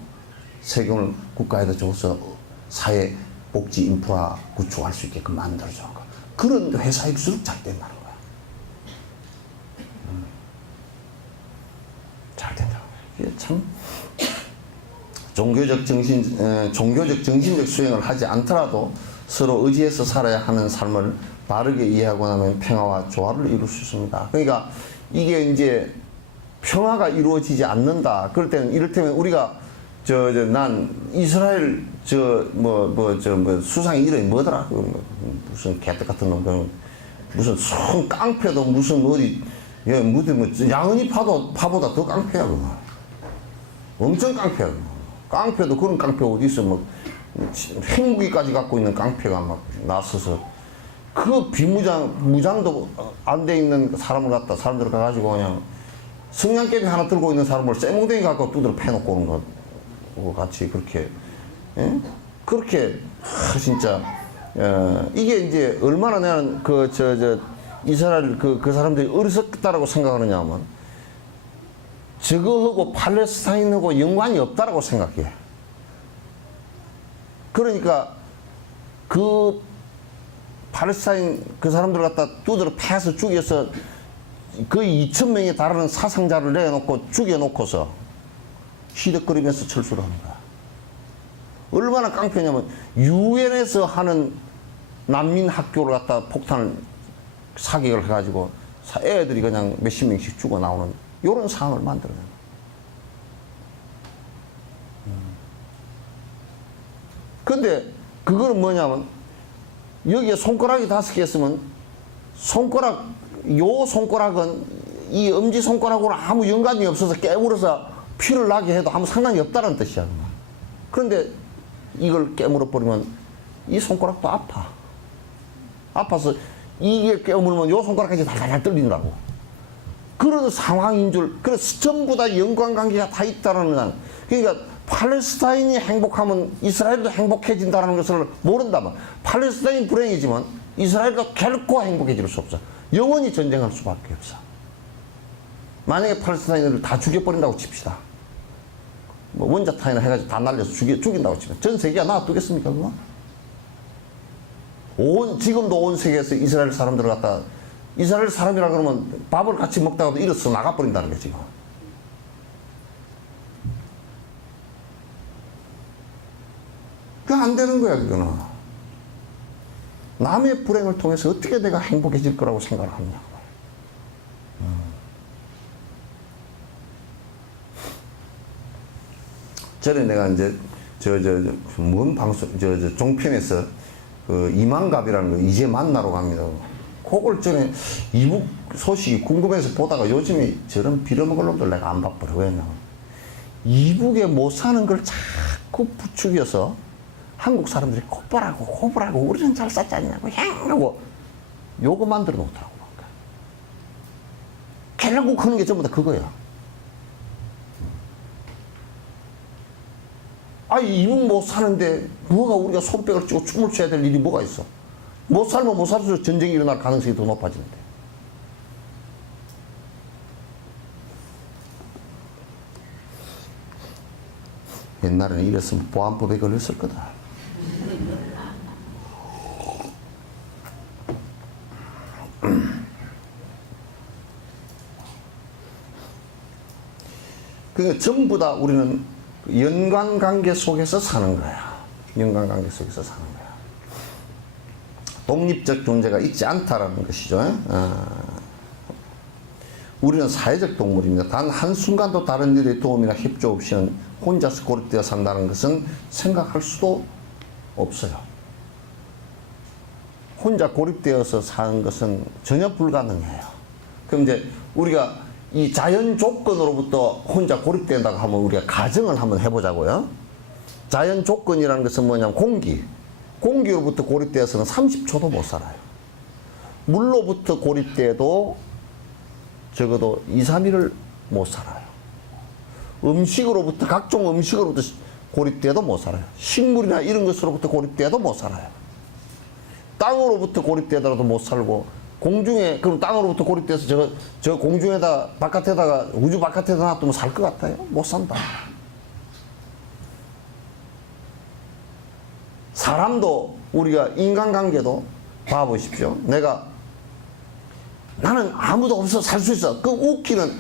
세금을 국가에다 줘서 사회 복지 인프라 구축할 수 있게끔 만들어주는 거. 그런 회사일수록 잘 된다는 거야. 잘 된다는 거야. 이게 참 종교적 정신적 수행을 하지 않더라도 서로 의지해서 살아야 하는 삶을 바르게 이해하고 나면 평화와 조화를 이룰 수 있습니다. 그러니까 이게 이제 평화가 이루어지지 않는다. 그럴 때는 이를테면 우리가 난 이스라엘 수상의 이름이 뭐더라? 무슨 개떡 같은 놈, 무슨 손 깡패도 무슨 어디 양은이 파보다 더 깡패야 그거. 엄청 깡패야. 깡패도 그런 깡패 어디 있어? 뭐 핵무기까지 갖고 있는 깡패가 막 나서서 그 무장도 안 돼 있는 사람들 가가지고 그냥 성냥개비 하나 들고 있는 사람을 쇠몽댕이 갖고 두드려 패놓고 오는 거 같이 그렇게, 예? 그렇게, 진짜, 이게 이제 얼마나 나는 이스라엘 그 사람들이 어리석다라고 생각하느냐 하면, 저거하고 팔레스타인하고 연관이 없다라고 생각해. 그러니까, 그 팔레스타인 그 사람들 갖다 두드려 패서 죽여서 거의 2,000명에 달하는 사상자를 내놓고 죽여놓고서 시덕거리면서 철수를 하는 거야. 얼마나 깡패냐면 유엔에서 하는 난민 학교를 갖다 폭탄을 사격을 해가지고 애들이 그냥 몇십 명씩 죽어 나오는 이런 상황을 만들어내는 거야. 근데 그거는 뭐냐면 여기에 손가락이 5개 있으면 요 손가락은 이 엄지손가락으로 아무 연관이 없어서 깨물어서 피를 나게 해도 아무 상관이 없다는 뜻이야. 그런데 이걸 깨물어 버리면 이 손가락도 아파. 아파서 이게 깨물면 요 손가락까지 달달달 떨린다고. 그런 상황인 줄, 그래서 전부 다 연관관계가 다 있다는 건, 그러니까 팔레스타인이 행복하면 이스라엘도 행복해진다는 것을 모른다면, 팔레스타인 불행이지만 이스라엘도 결코 행복해질 수 없어. 영원히 전쟁할 수밖에 없어. 만약에 팔레스타인을 다 죽여버린다고 칩시다. 뭐 원자탄이나 해가지고 다 날려서 죽인다고 치면 전 세계가 놔두겠습니까 그거? 지금도 온 세계에서 이스라엘 사람들을 갖다 이스라엘 사람이라 그러면 밥을 같이 먹다가도 일어서 나가버린다는 게 지금. 그게 안 되는 거야 그거는. 남의 불행을 통해서 어떻게 내가 행복해질 거라고 생각을 하느냐. 전에 내가 이제 뭔 방송 종편에서 그 이만갑이라는 거 이제 만나러 갑니다. 그걸 전에 이북 소식이 궁금해서 보다가 요즘에 저런 빌어먹을 놈들 내가 안 바쁘려. 왜냐면 이북에 못 사는 걸 자꾸 부추겨서 한국 사람들이 고발하고 우리는 잘 쌌지 않냐고 하고 요거 만들어 놓더라고. 결국 하는 게 전부 다 그거야. 이북 못 사는데 뭐가 우리가 손뼉을 치고 춤을 춰야 될 일이 뭐가 있어? 못 살면 못 살수록 전쟁이 일어날 가능성이 더 높아지는데. 옛날에는 이랬으면 보안법에 걸렸을 거다. 그러니까 전부 다 우리는 연관관계 속에서 사는 거야. 연관관계 속에서 사는 거야. 독립적 존재가 있지 않다라는 것이죠. 우리는 사회적 동물입니다. 단 한순간도 다른 일의 도움이나 협조 없이는 혼자서 고립되어 산다는 것은 생각할 수도 없어요. 혼자 고립되어서 사는 것은 전혀 불가능해요. 그럼 이제 우리가 이 자연 조건으로부터 혼자 고립된다고 하면 우리가 가정을 한번 해보자고요. 자연 조건이라는 것은 뭐냐면 공기로부터 고립되어서는 30초도 못 살아요. 물로부터 고립돼도 적어도 2, 3일을 못 살아요. 각종 음식으로부터 고립돼도 못 살아요. 식물이나 이런 것으로부터 고립돼도 못 살아요. 땅으로부터 고립되더라도 못 살고, 그럼 땅으로부터 고립돼서 저 공중에다, 우주 바깥에다 놔두면 살 것 같아요? 못 산다. 사람도, 우리가 인간관계도 봐보십시오. 나는 아무도 없어 살 수 있어. 그 웃기는,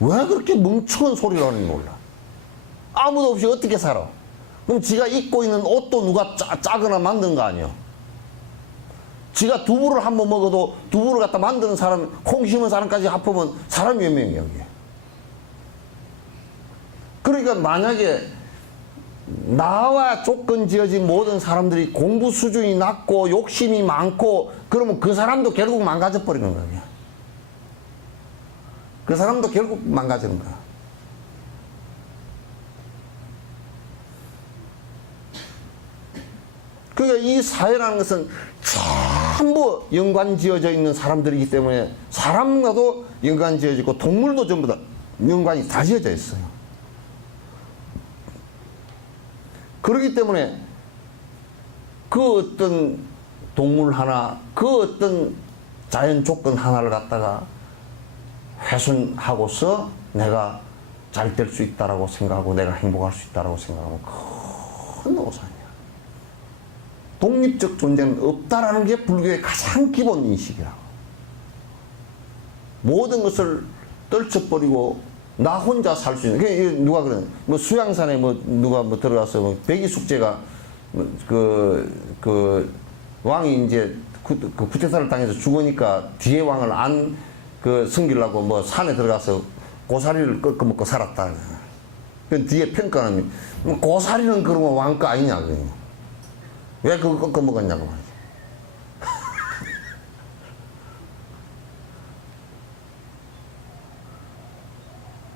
왜 그렇게 멍청한 소리를 하는지 몰라. 아무도 없이 어떻게 살아? 그럼 지가 입고 있는 옷도 누가 짜거나 만든 거 아니야? 지가 두부를 한번 먹어도 두부를 갖다 만드는 사람, 콩 심은 사람까지 합하면 사람이 몇 명이야, 여기. 그러니까 만약에 나와 조건 지어진 모든 사람들이 공부 수준이 낮고 욕심이 많고 그러면 그 사람도 결국 망가져 버리는 거야. 그 사람도 결국 망가지는 거야. 그러니까 이 사회라는 것은 전부 연관 지어져 있는 사람들이기 때문에 사람과도 연관 지어지고 동물도 전부 다 연관이 다 지어져 있어요. 그렇기 때문에 그 어떤 동물 하나, 그 어떤 자연 조건 하나를 갖다가 훼손하고서 내가 잘 될 수 있다라고 생각하고 내가 행복할 수 있다라고 생각하면 큰 오산이야. 독립적 존재는 없다라는 게 불교의 가장 기본 인식이라고. 모든 것을 떨쳐버리고 나 혼자 살 수 있는. 누가 그러냐. 수양산에 누가 들어가서 백이숙제가 왕이 이제 구태타를 당해서 죽으니까 뒤에 왕을 안 섬기려고 산에 들어가서 고사리를 꺾어먹고 살았다. 그 뒤에 평가는 고사리는 그러면 왕거 아니냐. 왜 그거 꺾어먹었냐고 말이죠.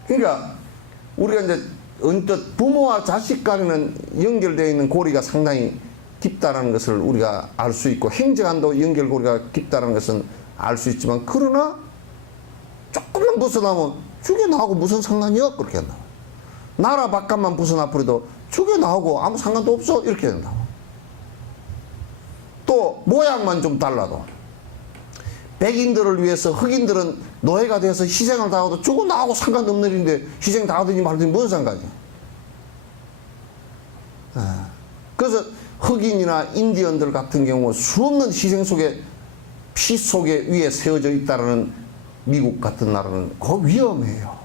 그러니까 우리가 이제 언뜻 부모와 자식 간에는 연결되어 있는 고리가 상당히 깊다라는 것을 우리가 알 수 있고 행정안도 연결고리가 깊다라는 것은 알 수 있지만 그러나 조금만 벗어나면 저게 나하고 무슨 상관이야? 그렇게 한다. 나라 바깥만 벗어나 버려도 저게 나하고 아무 상관도 없어? 이렇게 된다. 또 모양만 좀 달라도 백인들을 위해서 흑인들은 노예가 돼서 희생을 당하도 저거 나하고 상관없는 일인데 희생 당하더니 말더니 뭔 상관이야. 그래서 흑인이나 인디언들 같은 경우 수없는 희생 속에 피 속에 위에 세워져 있다는 미국 같은 나라는 그 위험해요.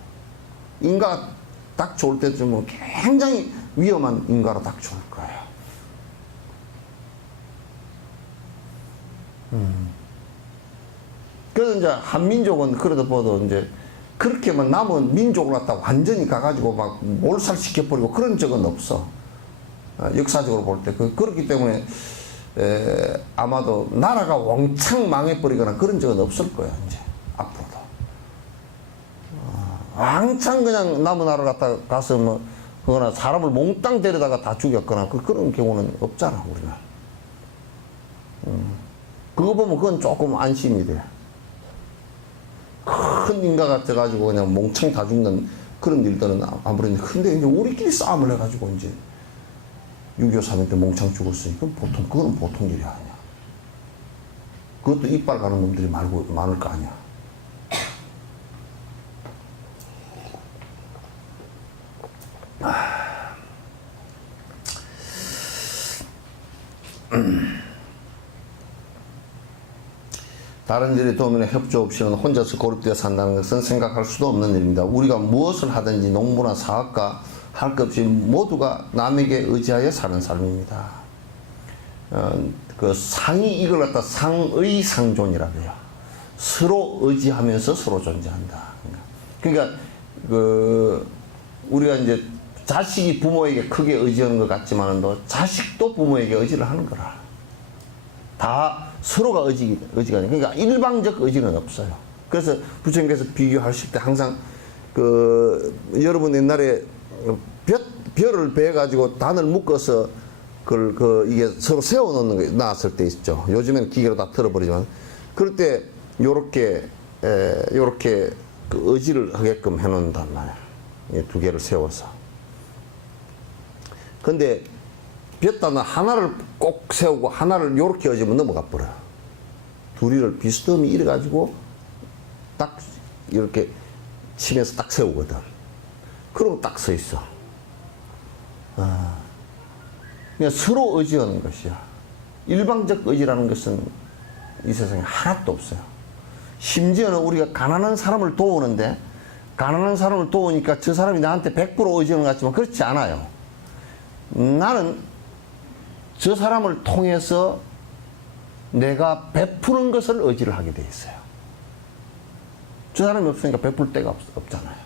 인가가 딱 좋을 때쯤은 굉장히 위험한 인가로 딱 좋을 거예요. 그래서 이제 한민족은 그래도 보도 이제 그렇게만 남은 민족을 갖다 완전히 가가지고 막 몰살시켜버리고 그런 적은 없어. 역사적으로 볼 때. 그렇기 때문에 아마도 나라가 왕창 망해버리거나 그런 적은 없을 거야, 이제, 앞으로도. 왕창 그냥 남의 나라 갔다 가서 뭐, 그거나 사람을 몽땅 데려다가 다 죽였거나 그런 경우는 없잖아, 우리는. 그거 보면 그건 조금 안심이 돼. 큰 인가 같아가지고 그냥 몽창 다 죽는 그런 일들은 아무래도. 근데 이제 우리끼리 싸움을 해가지고 이제 6.25 사변 때 몽창 죽었으니까 그거는 보통 일이 아니야. 그것도 이빨 가는 놈들이 많을 거 아니야. 다른 일의 도움이나 협조 없이는 혼자서 고립되어 산다는 것은 생각할 수도 없는 일입니다. 우리가 무엇을 하든지 농부나 사업가 할 것 없이 모두가 남에게 의지하여 사는 삶입니다. 그 상이 이걸 갖다 상의 상존이라고 해요. 서로 의지하면서 서로 존재한다. 그러니까 우리가 이제 자식이 부모에게 크게 의지하는 것 같지만은 자식도 부모에게 의지를 하는 거라. 다 서로가 의지가 아니라. 그러니까 일방적 의지는 없어요. 그래서 부처님께서 비교하실 때 항상 여러분 옛날에 벼를 베가지고 단을 묶어서 이게 서로 세워놓는 게 나왔을 때 있죠. 요즘에는 기계로 다 틀어버리지만. 그럴 때 요렇게 의지를 하게끔 해놓는단 말이야. 두 개를 세워서. 근데 볕단은 하나를 꼭 세우고 하나를 요렇게 얹으면 넘어가 버려요. 둘이를 비스듬히 이래가지고 딱 이렇게 치면서 딱 세우거든. 그러고 딱 서 있어. 그냥 서로 의지하는 것이야. 일방적 의지라는 것은 이 세상에 하나도 없어요. 심지어는 우리가 가난한 사람을 도우는데 가난한 사람을 도우니까 저 사람이 나한테 100% 의지하는 것 같지만 그렇지 않아요. 나는 저 사람을 통해서 내가 베푸는 것을 의지를 하게 돼 있어요. 저 사람이 없으니까 베풀 데가 없잖아요.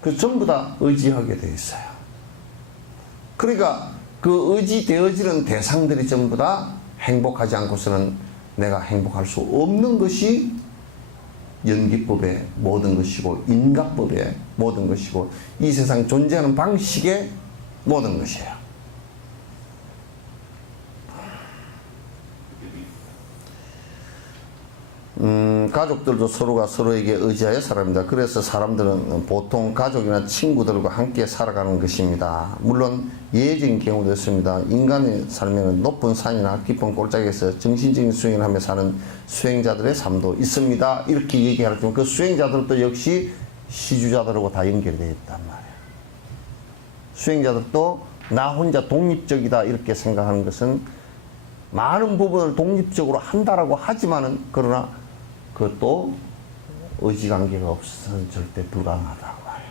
그래서 전부 다 의지하게 돼 있어요. 그러니까 그 의지되어지는 대상들이 전부 다 행복하지 않고서는 내가 행복할 수 없는 것이 연기법의 모든 것이고 인과법의 모든 것이고 이 세상 존재하는 방식의 모든 것이에요. 가족들도 서로가 서로에게 의지하여 살아갑니다. 그래서 사람들은 보통 가족이나 친구들과 함께 살아가는 것입니다. 물론 예외적인 경우도 있습니다. 인간의 삶에는 높은 산이나 깊은 골짜기에서 정신적인 수행을 하며 사는 수행자들의 삶도 있습니다. 이렇게 얘기하지만 그 수행자들도 역시 시주자들하고 다 연결이 되어 있단 말이에요. 수행자들도 나 혼자 독립적이다 이렇게 생각하는 것은 많은 부분을 독립적으로 한다라고 하지만은 그러나 그것도 의지관계가 없어서는 절대 불가능하다고 봐요.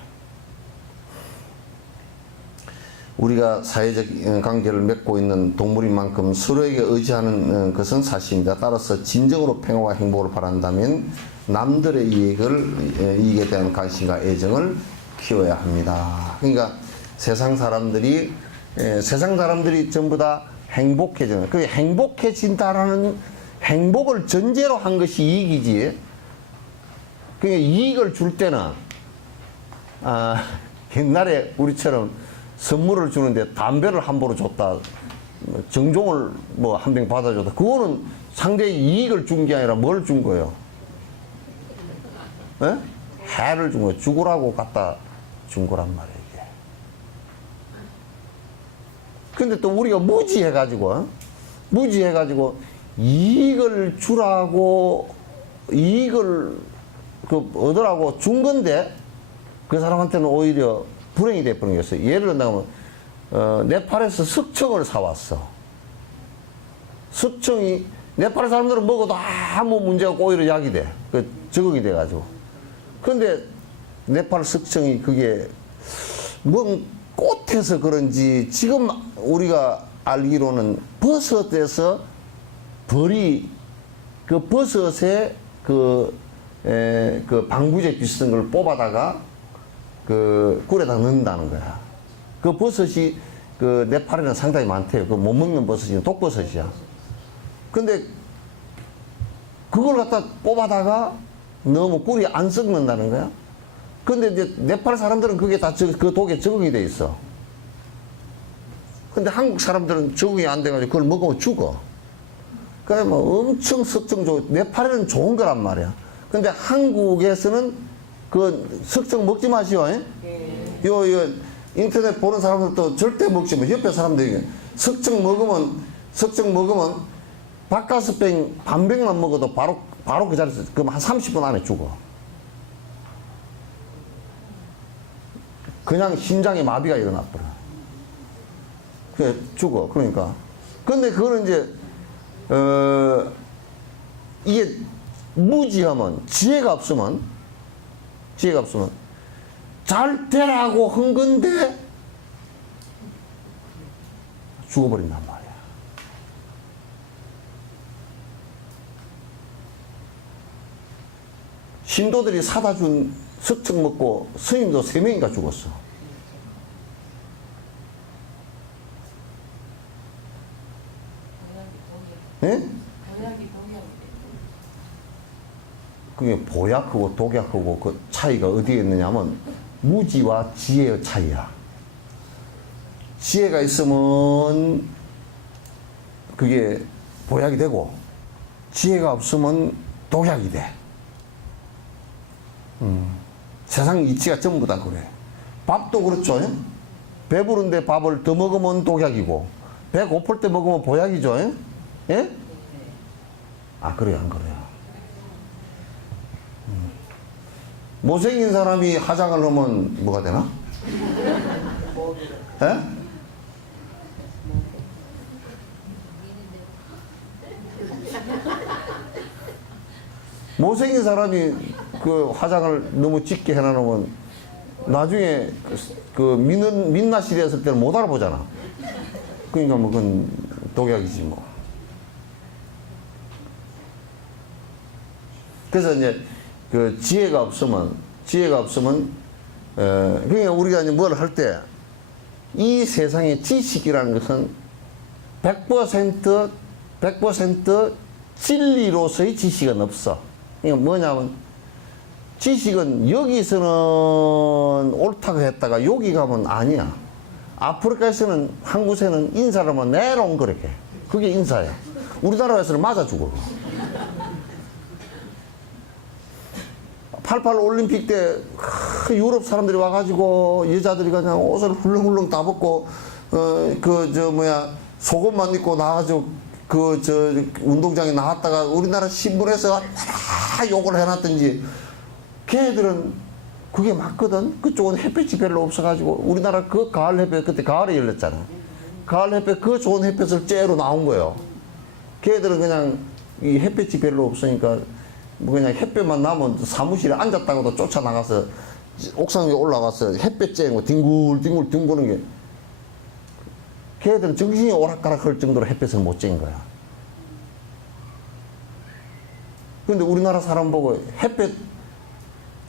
우리가 사회적 관계를 맺고 있는 동물인 만큼 서로에게 의지하는 것은 사실입니다. 따라서 진정으로 평화와 행복을 바란다면 남들의 이익에 대한 관심과 애정을 키워야 합니다. 그러니까 세상 사람들이 전부 다 행복해지는, 그 행복해진다라는 행복을 전제로 한 것이 이익이지. 그러니까 이익을 줄 때는 옛날에 우리처럼 선물을 주는데 담배를 함부로 줬다, 정종을 뭐 한 병 받아줬다, 그거는 상대의 이익을 준 게 아니라 뭘 준 거예요? 에? 해를 준 거예요. 죽으라고 갖다 준 거란 말이에요, 이게. 근데 또 우리가 무지해가지고 이익을 주라고, 이익을 얻으라고 준 건데 그 사람한테는 오히려 불행이 돼버린 게 있어요. 예를 들면 네팔에서 석청을 사왔어. 석청이 네팔 사람들은 먹어도 아무 문제가 없고 오히려 약이 돼. 적응이 돼가지고. 근데 네팔 석청이 그게 뭔 꽃에서 그런지 지금 우리가 알기로는 버섯에서 벌이, 그 버섯에 그 방부제 비슷한 걸 뽑아다가 꿀에다 넣는다는 거야. 그 버섯이 그 네팔에는 상당히 많대요. 그 못 먹는 버섯이 독버섯이야. 근데 그걸 갖다 뽑아다가 너무 꿀이 안 썩는다는 거야. 근데 이제 네팔 사람들은 그게 다 그 독에 적응이 돼 있어. 근데 한국 사람들은 적응이 안 돼가지고 그걸 먹으면 죽어. 그래 뭐 엄청 석정 좋고 네팔에는 좋은 거란 말이야. 근데 한국에서는 그 석정 먹지 마시오. 요 인터넷 보는 사람들도 절대 먹지 마. 옆에 사람들이 석정 먹으면 바카스병 반병만 먹어도 바로 그 자리에서 그럼 한 30분 안에 죽어. 그냥 심장에 마비가 일어나버려. 그래 죽어. 그러니까. 근데 그거는 이제 이게 무지하면 지혜가 없으면 잘 되라고 한 건데 죽어버린단 말이야. 신도들이 사다 준 석청 먹고 스님도 3명인가 죽었어. 예? 그게 보약하고 독약하고 그 차이가 어디에 있느냐면 무지와 지혜의 차이야. 지혜가 있으면 그게 보약이 되고 지혜가 없으면 독약이 돼. 세상 이치가 전부 다 그래. 밥도 그렇죠. 배부른데 밥을 더 먹으면 독약이고 배 고플 때 먹으면 보약이죠. 예? 아 그래요 안 그래요? 못생긴 사람이 화장을 하면 뭐가 되나? 예? 못생긴 사람이 그 화장을 너무 짙게 해놔놓으면 나중에 그 민낯이 됐을 때는 못 알아보잖아. 그러니까 뭐 그건 독약이지 뭐. 그래서 이제 그 지혜가 없으면 그러니까 우리가 이제 뭘 할 때 이 세상의 지식이라는 것은 100% 진리로서의 지식은 없어. 그러니까 뭐냐면 지식은 여기서는 옳다고 했다가 여기 가면 아니야. 아프리카에서는 한 곳에는 인사를 하면 내려온 그렇게 그게 인사야. 우리나라에서는 맞아 죽어. 88 올림픽 때 유럽 사람들이 와가지고 여자들이 그냥 옷을 훌렁훌렁 다 벗고 속옷만 입고 나와가지고 운동장에 나왔다가 우리나라 신문에서 다 욕을 해놨던지 걔들은 그게 맞거든. 그쪽은 햇빛이 별로 없어가지고 우리나라 그 가을 햇볕 그때 가을에 열렸잖아. 가을 햇볕 그 좋은 햇볕을 쬐러 나온 거예요. 걔들은 그냥 이 햇빛이 별로 없으니까 뭐 그냥 햇볕만 나면 사무실에 앉았다고도 쫓아나가서 옥상 위에 올라가서 햇볕 쬐고 뒹굴뒹굴 뒹구는 게 걔들은 정신이 오락가락 할 정도로 햇볕을 못 쬐인 거야. 근데 우리나라 사람 보고 햇볕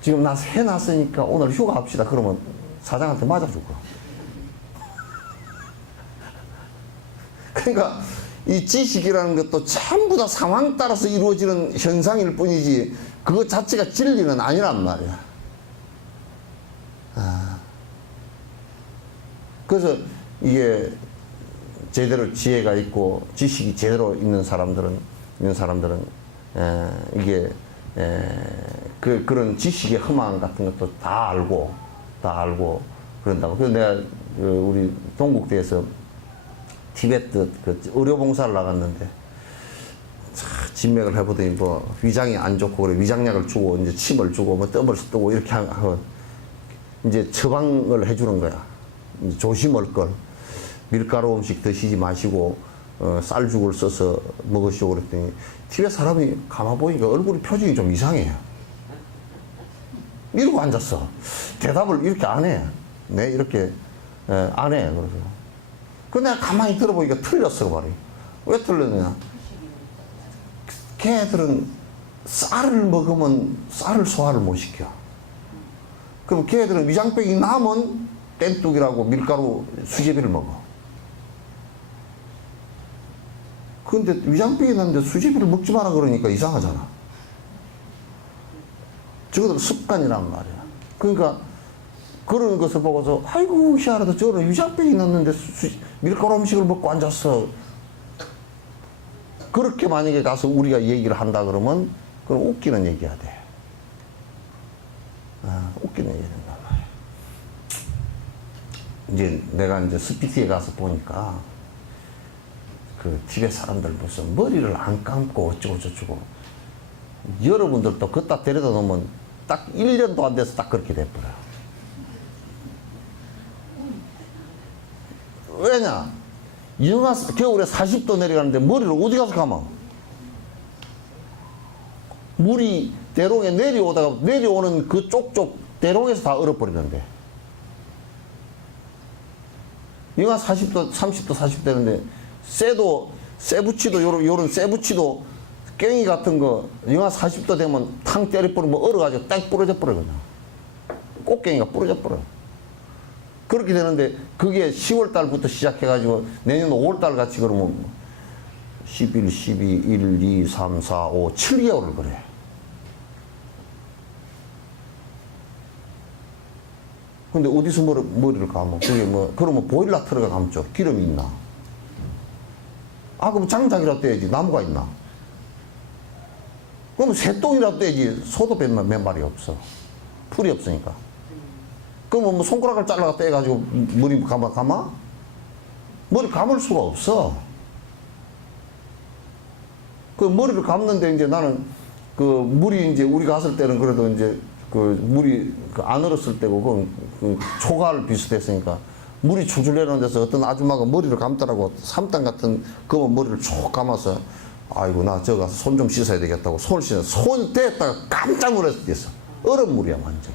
지금 나 해놨으니까 오늘 휴가합시다 그러면 사장한테 맞아 죽어. 그러니까 이 지식이라는 것도 전부 다 상황 따라서 이루어지는 현상일 뿐이지 그것 자체가 진리는 아니란 말이야. 그래서 이게 제대로 지혜가 있고 지식이 제대로 있는 사람들은 그런 지식의 흠망 같은 것도 다 알고 그런다고. 그래서 내가 우리 동국대에서 티베트 그 의료봉사를 나갔는데 진맥을 해보더니 뭐 위장이 안 좋고 그래 위장약을 주고 이제 침을 주고 뭐 뜸을 쓰고 이렇게 하고 이제 처방을 해주는 거야. 이제 조심할 걸 밀가루 음식 드시지 마시고 쌀죽을 써서 먹으시오 그랬더니 티베트 사람이 가만 보니까 얼굴이 표정이 좀 이상해요. 이러고 앉았어. 대답을 이렇게 안 해. 네 이렇게 안 해. 그래서 근데 내가 가만히 들어보니까 틀렸어, 말이. 왜 틀렸냐? 걔들은 쌀을 먹으면 쌀을 소화를 못 시켜. 그럼 걔들은 위장병이 남은 뗀뚝이라고 밀가루 수제비를 먹어. 근데 위장병이 났는데 수제비를 먹지 마라 그러니까 이상하잖아. 저것들 습관이란 말이야. 그러니까 그런 것을 보고서 아이고 희한하다 저런 위장병이 났는데 밀가루 음식을 먹고 앉았어. 그렇게 만약에 가서 우리가 얘기를 한다 그러면 그건 웃기는 얘기야 돼. 웃기는 얘기야 된단 말이야. 이제 내가 이제 스피티에 가서 보니까 그 티벳 사람들 무슨 머리를 안 감고 어쩌고 저쩌고 여러분들도 그따 데려다 놓으면 딱 1년도 안 돼서 딱 그렇게 돼버려요. 왜냐? 영하 겨울에 40도 내려가는데 머리를 어디 가서 감아? 물이 대롱에 내려오다가 내려오는 그 쪽쪽 대롱에서 다 얼어버리는데 영하 40도 30도 40도인데 쇠붙이도 요런 쇠붙이도 깽이 같은 거 영하 40도 되면 탕 때려버리면 얼어가지고 딱 부러져 버리거든. 꽃갱이가 부러져 버려. 그렇게 되는데 그게 10월 달부터 시작해가지고 내년 5월 달 같이 그러면 11, 12, 1, 2, 3, 4, 5, 7개월을 그래. 근데 어디서 머리를 감어? 그게 뭐, 그러면 보일러 틀어가 감죠. 기름이 있나? 그럼 장작이라도 떼야지. 나무가 있나? 그럼 새똥이라도 떼야지. 소도 몇 마리 없어. 풀이 없으니까. 그러면 뭐 손가락을 잘라가 떼가지고 머리 감아? 머리 감을 수가 없어. 그 머리를 감는데 이제 나는 그 물이 이제 우리 갔을 때는 그래도 이제 그 물이 안 얼었을 때고 그 초가을 비슷했으니까 물이 줄줄 내려오는 데서 어떤 아줌마가 머리를 감더라고. 삼단 같은 검은 머리를 쭉 감아서 아이고 나 저기 가서 손 좀 씻어야 되겠다고 손을 씻어 손 댔다가 깜짝 놀랐어. 얼음 물이야 완전.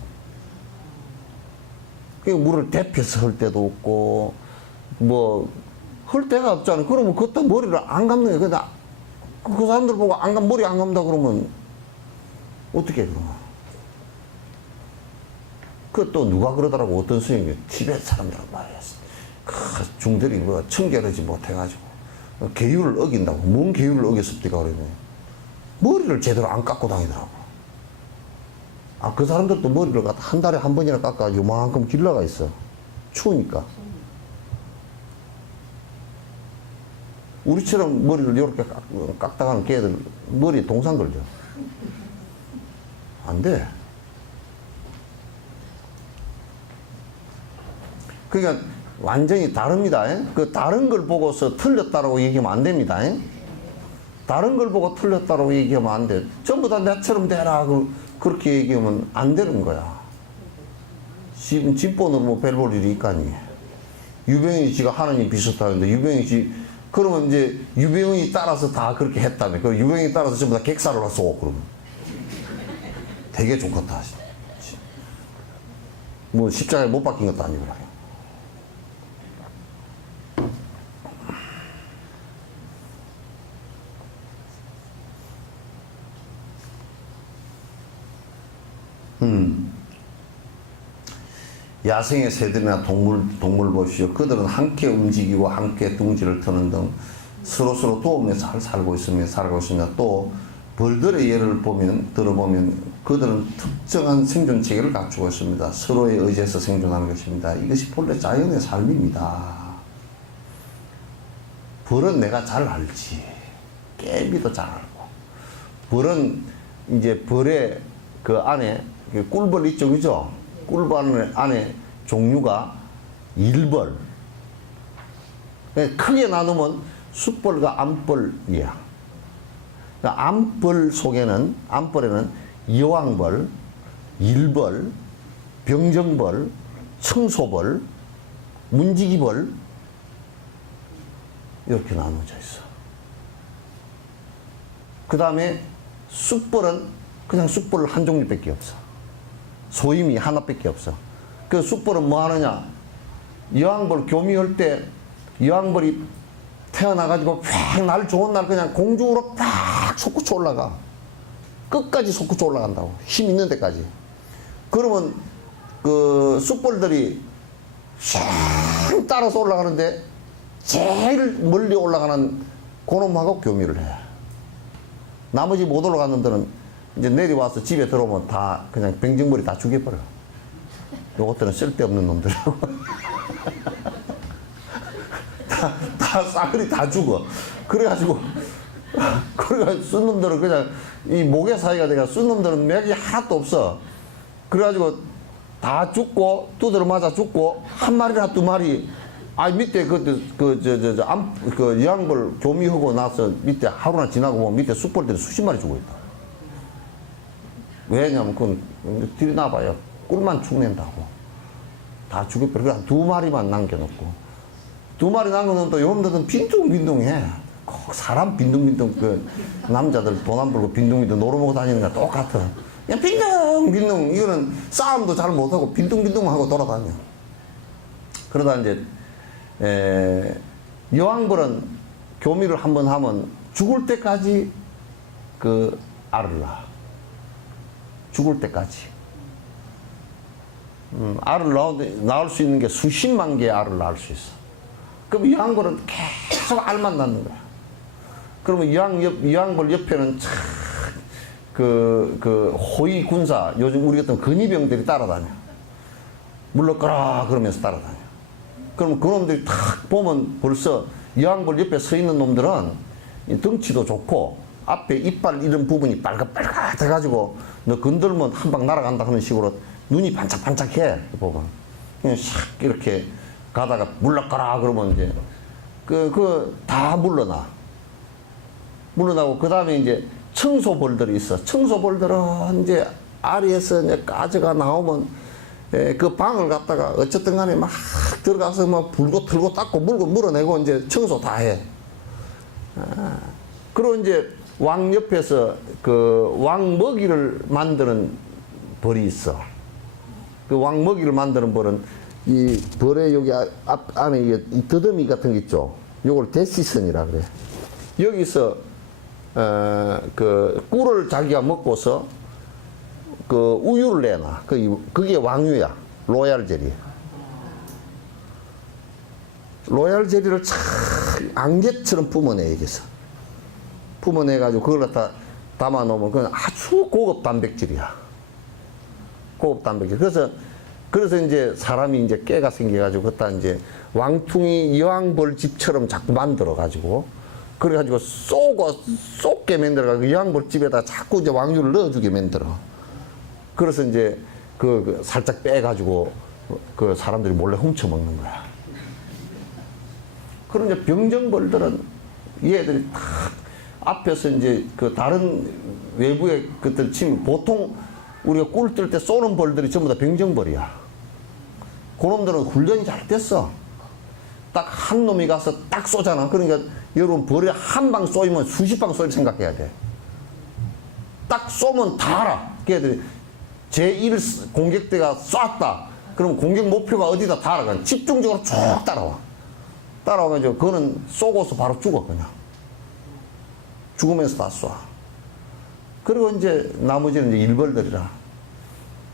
그 물을 데펴서 할 때도 없고 뭐 할 데가 없잖아. 그러면 그때 머리를 안 감는 거야. 그 사람들 보고 머리 안 감다 그러면 어떻게 해 그러면? 그 또 누가 그러더라고. 어떤 스님이 티벳 사람들은 말이야. 그 중들이 뭐 청결하지 못해가지고 계율을 어긴다고. 뭔 계율을 어겼습니까? 그러면 머리를 제대로 안 깎고 다니더라고. 그 사람들도 머리를 갖다 한 달에 한 번이나 깎아가지고 요만큼 길러가 있어. 추우니까. 우리처럼 머리를 이렇게 깎다가는 걔들 머리에 동상 걸려. 안 돼. 그러니까 완전히 다릅니다. 그 다른 걸 보고서 틀렸다라고 얘기하면 안 됩니다. 다른 걸 보고 틀렸다라고 얘기하면 안 돼. 전부 다 나처럼 되라. 그렇게 얘기하면 안 되는 거야. 집본으로 뭐 별 볼 일이 있까니. 유병희 씨가 하느님 비슷하는데 유병희 씨 그러면 이제 유병희 따라서 다 그렇게 했다며. 그 유병희 따라서 전부 다 객사를 왔어. 그러면 되게 좋겠다. 뭐 십자가에 못 박힌 것도 아니고. 야생의 새들이나 동물 보시오. 그들은 함께 움직이고 함께 둥지를 트는 등 서로서로 도우면서 잘 살고 있으며 또 벌들의 예를 들어보면 그들은 특정한 생존 체계를 갖추고 있습니다. 서로에 의지해서 생존하는 것입니다. 이것이 본래 자연의 삶입니다. 벌은 내가 잘 알지. 깨비도 잘 알고. 벌은 이제 벌의 그 안에 꿀벌 있죠, 그죠? 꿀벌 안에 종류가 일벌. 크게 나누면 숫벌과 암벌이야. 암벌에는 여왕벌, 일벌, 병정벌, 청소벌, 문지기벌 이렇게 나눠져 있어. 그 다음에 숫벌은 그냥 숫벌 한 종류밖에 없어. 소임이 하나밖에 없어. 그 숫벌은 뭐 하느냐? 여왕벌 교미할 때 여왕벌이 태어나가지고 팍 좋은 날 그냥 공중으로 팍 솟구쳐 올라가. 끝까지 솟구쳐 올라간다고. 힘 있는 데까지. 그러면 그 숫벌들이 샥 따라서 올라가는데 제일 멀리 올라가는 그놈하고 교미를 해. 나머지 못 올라가는 데는 이제 내려와서 집에 들어오면 다 그냥 병정머리 다 죽여버려. 요것들은 쓸데없는 놈들이라고. 다 싸그리 다 죽어. 그래가지고 쓴 놈들은 그냥 이 목의 사이가 돼가 쓴 놈들은 맥이 하나도 없어. 그래가지고 다 죽고 두드러 맞아 죽고 한 마리나 두 마리. 밑에 여왕벌 교미하고 나서 밑에 하루나 지나고 보면 밑에 쑥벌들이 수십 마리 죽어 있다. 왜냐면 그건 들여놔봐야 꿀만 축낸다고. 다 죽여버려. 그냥 두 마리만 남겨놓고. 두 마리 남겨놓으면 또 요놈들은 빈둥빈둥해. 꼭 사람 빈둥빈둥, 남자들 돈 안 벌고 빈둥빈둥 놀아먹고 다니는 거랑 똑같아. 그냥 빈둥빈둥, 이거는 싸움도 잘 못하고 빈둥빈둥 하고 돌아다녀. 그러다 이제, 여왕벌은 교미를 한번 하면 죽을 때까지 알을 낳아. 죽을 때까지. 알을 낳을 수 있는 게 수십만 개의 알을 낳을 수 있어. 그럼 여왕벌은 계속 알만 낳는 거야. 그러면 여왕벌 옆에는 참, 호위 군사, 요즘 우리 같은 근위병들이 따라다녀. 물러거라, 그러면서 따라다녀. 그러면 그놈들이 탁 보면 벌써 여왕벌 옆에 서 있는 놈들은 덩치도 좋고, 앞에 이빨 이런 부분이 빨갛빨갛해가지고, 너 건들면 한 방 날아간다 하는 식으로 눈이 반짝반짝해, 보면. 그냥 샥 이렇게 가다가 물러가라 그러면 이제, 다 물러나. 물러나고, 그 다음에 이제 청소벌들이 있어. 청소벌들은 이제 아래에서 이제 가져가 나오면, 그 방을 갖다가 어쨌든 간에 막 들어가서 막 불고 틀고 닦고 물고 물어내고 이제 청소 다 해. 그리고 이제 왕 옆에서 왕 먹이를 만드는 벌이 있어. 그 왕 먹이를 만드는 벌은 이 벌의 여기 안에 이 더듬이 같은 게 있죠. 요걸 데시선이라 그래. 여기서 꿀을 자기가 먹고서 우유를 내놔. 그게 왕유야. 로얄 젤리. 로얄 젤리를 참 안개처럼 뿜어내, 여기서. 뿜어내가지고 그걸 갖다 담아 놓으면 그건 아주 고급 단백질이야. 고급 단백질. 그래서 이제 사람이 이제 깨가 생겨가지고 그다 이제 왕퉁이 여왕벌집처럼 자꾸 만들어가지고 그래가지고 쏟게 만들어가지고 여왕벌집에다 자꾸 이제 왕유를 넣어주게 만들어. 그래서 이제 살짝 빼가지고 사람들이 몰래 훔쳐 먹는 거야. 그런 이제 병정벌들은 얘들이 딱 앞에서 이제 다른 외부의 것들 치면 보통 우리가 꿀 뜰 때 쏘는 벌들이 전부 다 병정벌이야. 그놈들은 훈련이 잘 됐어. 딱 한 놈이 가서 딱 쏘잖아. 그러니까 여러분 벌에 한 방 쏘이면 수십 방 쏘일 생각해야 돼. 딱 쏘면 다 알아. 걔들이 제1 공격대가 쐈다. 그럼 공격 목표가 어디다 다 알아. 집중적으로 쭉 따라와. 따라와가지고 그거는 쏘고서 바로 죽어 그냥. 죽으면서 다 쏴. 그리고 이제 나머지는 이제 일벌들이라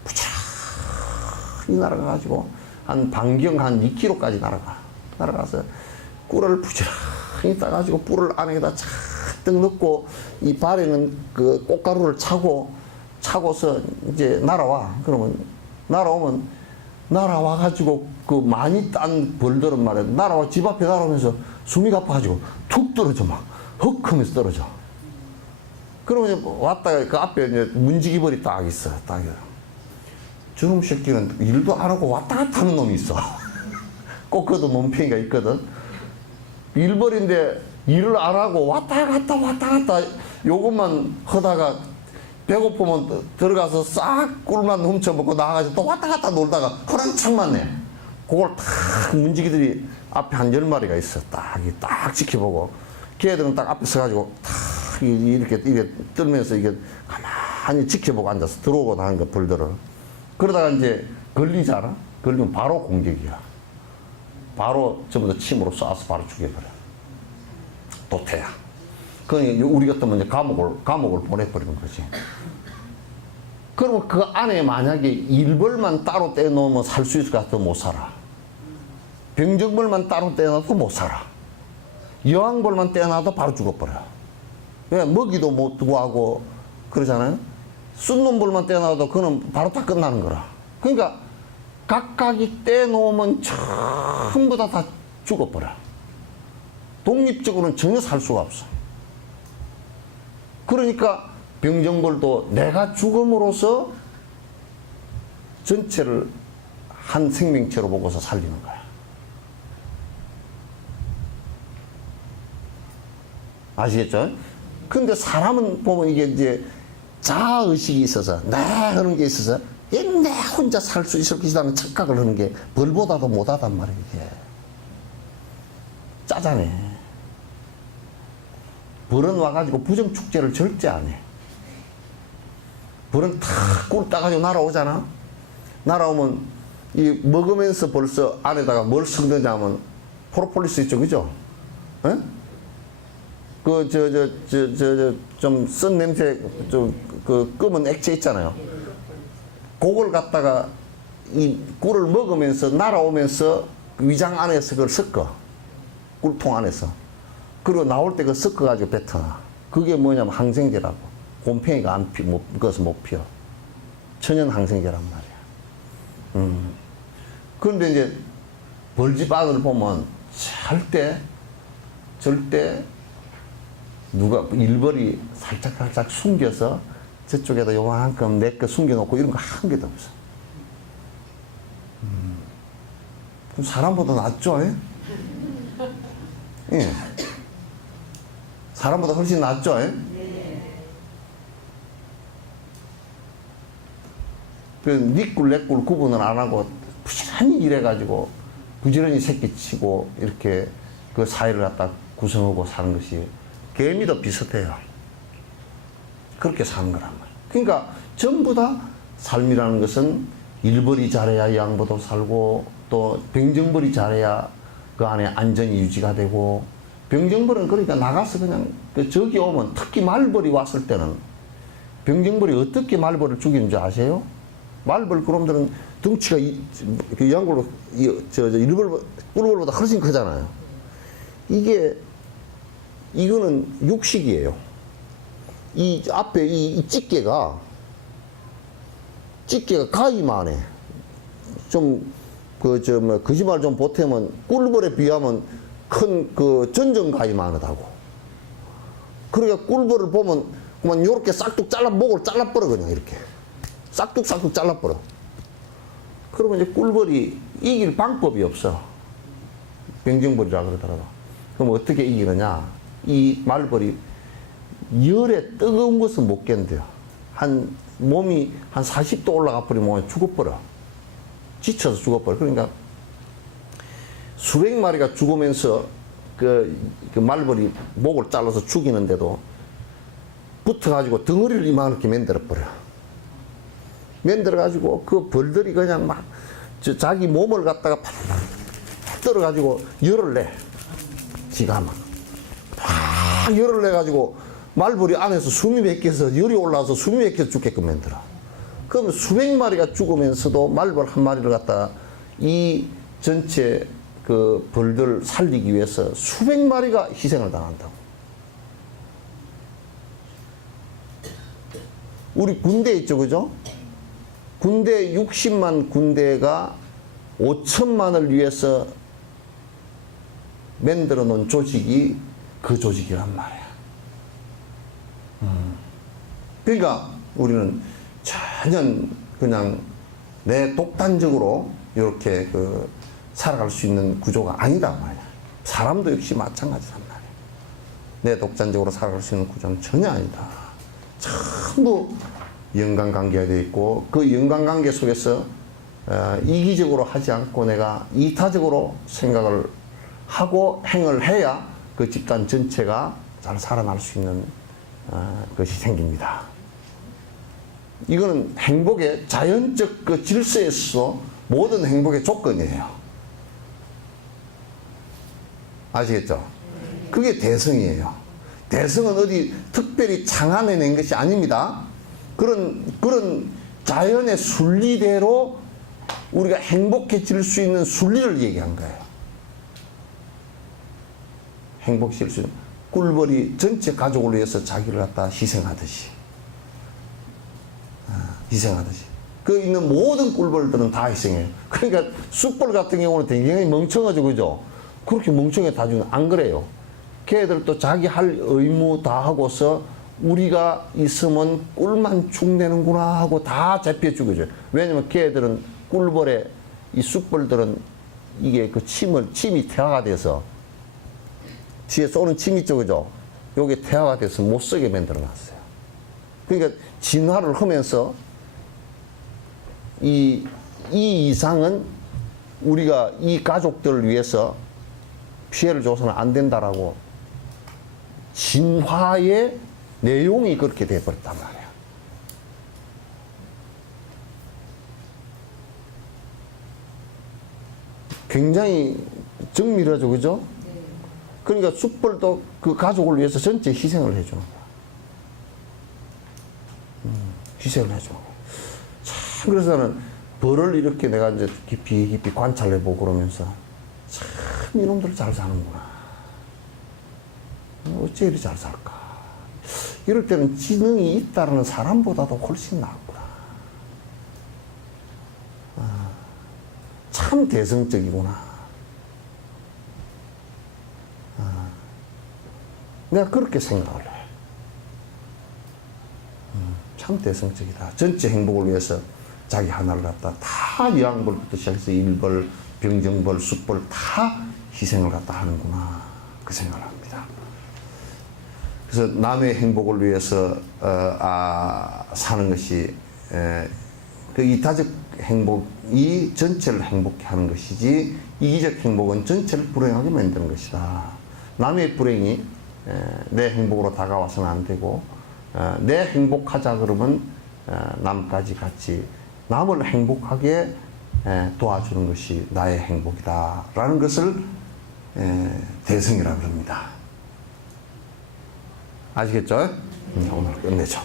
부지런히 날아가가지고 한 반경 한 2km까지 날아가서 꿀을 부지런히 따가지고 뿔을 안에다 잔뜩 넣고 이 발에는 꽃가루를 차고서 이제 날아와. 그러면 날아와가지고 많이 딴 벌들은 말이야. 날아와 집 앞에 날아오면서 숨이 가빠가지고 툭 떨어져 막 헉 하면서 떨어져. 그러면 이제 왔다가 그 앞에 이제 문지기벌이 딱 있어. 딱. 저놈 새끼는 일도 안 하고 왔다 갔다 하는 놈이 있어. 꼭 그것도 몸팽이가 있거든. 일벌인데 일을 안 하고 왔다 갔다 요것만 하다가 배고프면 들어가서 싹 꿀만 훔쳐먹고 나가가지고 또 왔다 갔다 놀다가 호랑창만 내. 그걸 딱 문지기들이 앞에 한 10마리가 있어. 딱 지켜보고. 걔들은 딱 앞에 서가지고 탁 이렇게 떨면서 이게 가만히 지켜보고 앉아서 들어오고 나는 거 벌들을. 그러다가 이제 걸리잖아? 걸리면 바로 공격이야. 바로 전부 다 침으로 쏴서 바로 죽여버려. 도태야. 그러니까 우리 같으면 이제 감옥을 보내버리는 거지. 그러면 그 안에 만약에 일벌만 따로 떼놓으면 살 수 있을 것 같아도 못 살아. 병정벌만 따로 떼놔도 못 살아. 여왕벌만 떼어놔도 바로 죽어버려요. 왜? 먹이도 못 두고 하고 그러잖아요. 쏜놈벌만 떼어놔도 그는 바로 다 끝나는 거라. 그러니까 각각이 떼놓으면 전부 다 죽어버려. 독립적으로는 전혀 살 수가 없어. 그러니까 병정벌도 내가 죽음으로써 전체를 한 생명체로 보고서 살리는 거야. 아시겠죠? 근데 사람은 보면 이게 이제 자아의식이 있어서, 나 하는 게 있어서, 내 혼자 살 수 있을 것이라는 착각을 하는 게 벌보다도 못하단 말이에요, 이게. 짜자네. 벌은 와가지고 부정축제를 절대 안 해. 벌은 탁 꿀 따가지고 날아오잖아? 날아오면, 이 먹으면서 벌써 안에다가 뭘 섞느냐면, 프로폴리스 있죠, 그죠? 에? 좀 쓴 냄새, 그 검은 액체 있잖아요. 그걸 갖다가 이 꿀을 먹으면서 날아오면서 위장 안에서 그걸 섞어. 꿀통 안에서. 그리고 나올 때 그걸 섞어가지고 뱉어놔. 그게 뭐냐면 항생제라고. 곰팡이가 그것을 못 피워. 천연 항생제란 말이야. 그런데 이제 벌집 안을 보면 절대 누가 일벌이 살짝 숨겨서 저쪽에다 요만큼 내 거 숨겨놓고 이런 거 한 개도 없어. 그럼 사람보다 낫죠? 예? 예. 사람보다 훨씬 낫죠? 예? 그 니꿀 내꿀 구분을 안 하고 부지런히 일해가지고 부지런히 새끼치고 이렇게 그 사회를 갖다 구성하고 사는 것이 개미도 비슷해요. 그렇게 사는 거란 말이에요. 그러니까 전부 다 삶이라는 것은 일벌이 잘해야 양보도 살고 또 병정벌이 잘해야 그 안에 안전이 유지가 되고 병정벌은 그러니까 나가서 그냥 그 적이 오면 특히 말벌이 왔을 때는 병정벌이 어떻게 말벌을 죽이는지 아세요? 말벌 그놈들은 덩치가 그 양골로 일벌 꿀벌보다 훨씬 크잖아요. 이거는 육식이에요. 이 앞에 이 집게가 가위만 해. 거짓말 좀 보태면 꿀벌에 비하면 큰 그 전정 가위만 하다고. 그러니까 꿀벌을 보면 그만 요렇게 싹둑 목을 잘라버려, 그냥 이렇게. 싹둑 잘라버려. 그러면 이제 꿀벌이 이길 방법이 없어. 병정벌이라 그러더라도. 그럼 어떻게 이기느냐? 이 말벌이 열에 뜨거운 것은 못 견뎌요. 몸이 한 40도 올라가 버리면 죽어버려. 지쳐서 죽어버려. 그러니까 수백 마리가 죽으면서 그 말벌이 목을 잘라서 죽이는데도 붙어가지고 덩어리를 이만하게 만들어버려. 만들어가지고 그 벌들이 그냥 막 자기 몸을 갖다가 팍 떨어가지고 열을 내. 지가 막. 팍 열을 내가지고 말벌이 안에서 숨이 막혀서 열이 올라와서 숨이 막혀서 죽게끔 만들어. 그러면 수백 마리가 죽으면서도 말벌 한 마리를 갖다 이 전체 그 벌들 살리기 위해서 수백 마리가 희생을 당한다고. 우리 군대 있죠, 그죠? 군대 60만 군대가 5천만을 위해서 만들어 놓은 조직이 그 조직이란 말이야. 그러니까 우리는 전혀 그냥 내 독단적으로 이렇게 살아갈 수 있는 구조가 아니다 말이야. 사람도 역시 마찬가지란 말이야. 내 독단적으로 살아갈 수 있는 구조는 전혀 아니다. 전부 연관관계가 되어 있고 그 연관관계 속에서 이기적으로 하지 않고 내가 이타적으로 생각을 하고 행을 해야 그 집단 전체가 잘 살아날 수 있는 것이 생깁니다. 이거는 행복의 자연적 그 질서에서 모든 행복의 조건이에요. 아시겠죠? 그게 대성이에요. 대성은 어디 특별히 창안해낸 것이 아닙니다. 그런 자연의 순리대로 우리가 행복해질 수 있는 순리를 얘기한 거예요. 행복시킬 수 있는 꿀벌이 전체 가족을 위해서 자기를 갖다 희생하듯이 그 있는 모든 꿀벌들은 다 희생해요. 그러니까 쑥벌 같은 경우는 굉장히 멍청하죠, 그죠? 그렇게 멍청해 다주는 안 그래요. 걔들도 자기 할 의무 다 하고서 우리가 있으면 꿀만 축내는구나 하고 다 잡혀 죽여줘요. 왜냐면 걔들은 꿀벌에 이 쑥벌들은 이게 그 침이 태화가 돼서 뒤에 쏘는 침 있죠, 그죠? 요게 태화가 돼서 못 쓰게 만들어 놨어요. 그러니까 진화를 하면서 이 이상은 우리가 이 가족들을 위해서 피해를 줘서는 안 된다라고 진화의 내용이 그렇게 돼버렸단 말이야. 굉장히 정밀하죠, 그죠? 그러니까 쑥벌도 그 가족을 위해서 전체 희생을 해주는 거야. 희생을 해주는 거야. 참, 그래서 나는 벌을 이렇게 내가 이제 깊이 관찰해보고 그러면서 참 이놈들 잘 사는구나. 어째 이리 잘 살까. 이럴 때는 지능이 있다는 사람보다도 훨씬 낫구나. 참 대성적이구나. 내가 그렇게 생각을 해. 참 대성적이다. 전체 행복을 위해서 자기 하나를 갖다 다 유황벌부터 시작해서 일벌, 병정벌, 쑥벌 다 희생을 갖다 하는구나. 그 생각을 합니다. 그래서 남의 행복을 위해서 사는 것이 그 이타적 행복이 전체를 행복해 하는 것이지 이기적 행복은 전체를 불행하게 만드는 것이다. 남의 불행이 내 행복으로 다가와서는 안 되고 내 행복하자 그러면 남까지 같이 남을 행복하게 도와주는 것이 나의 행복이다 라는 것을 대성이라고 합니다. 아시겠죠? 오늘 끝내죠.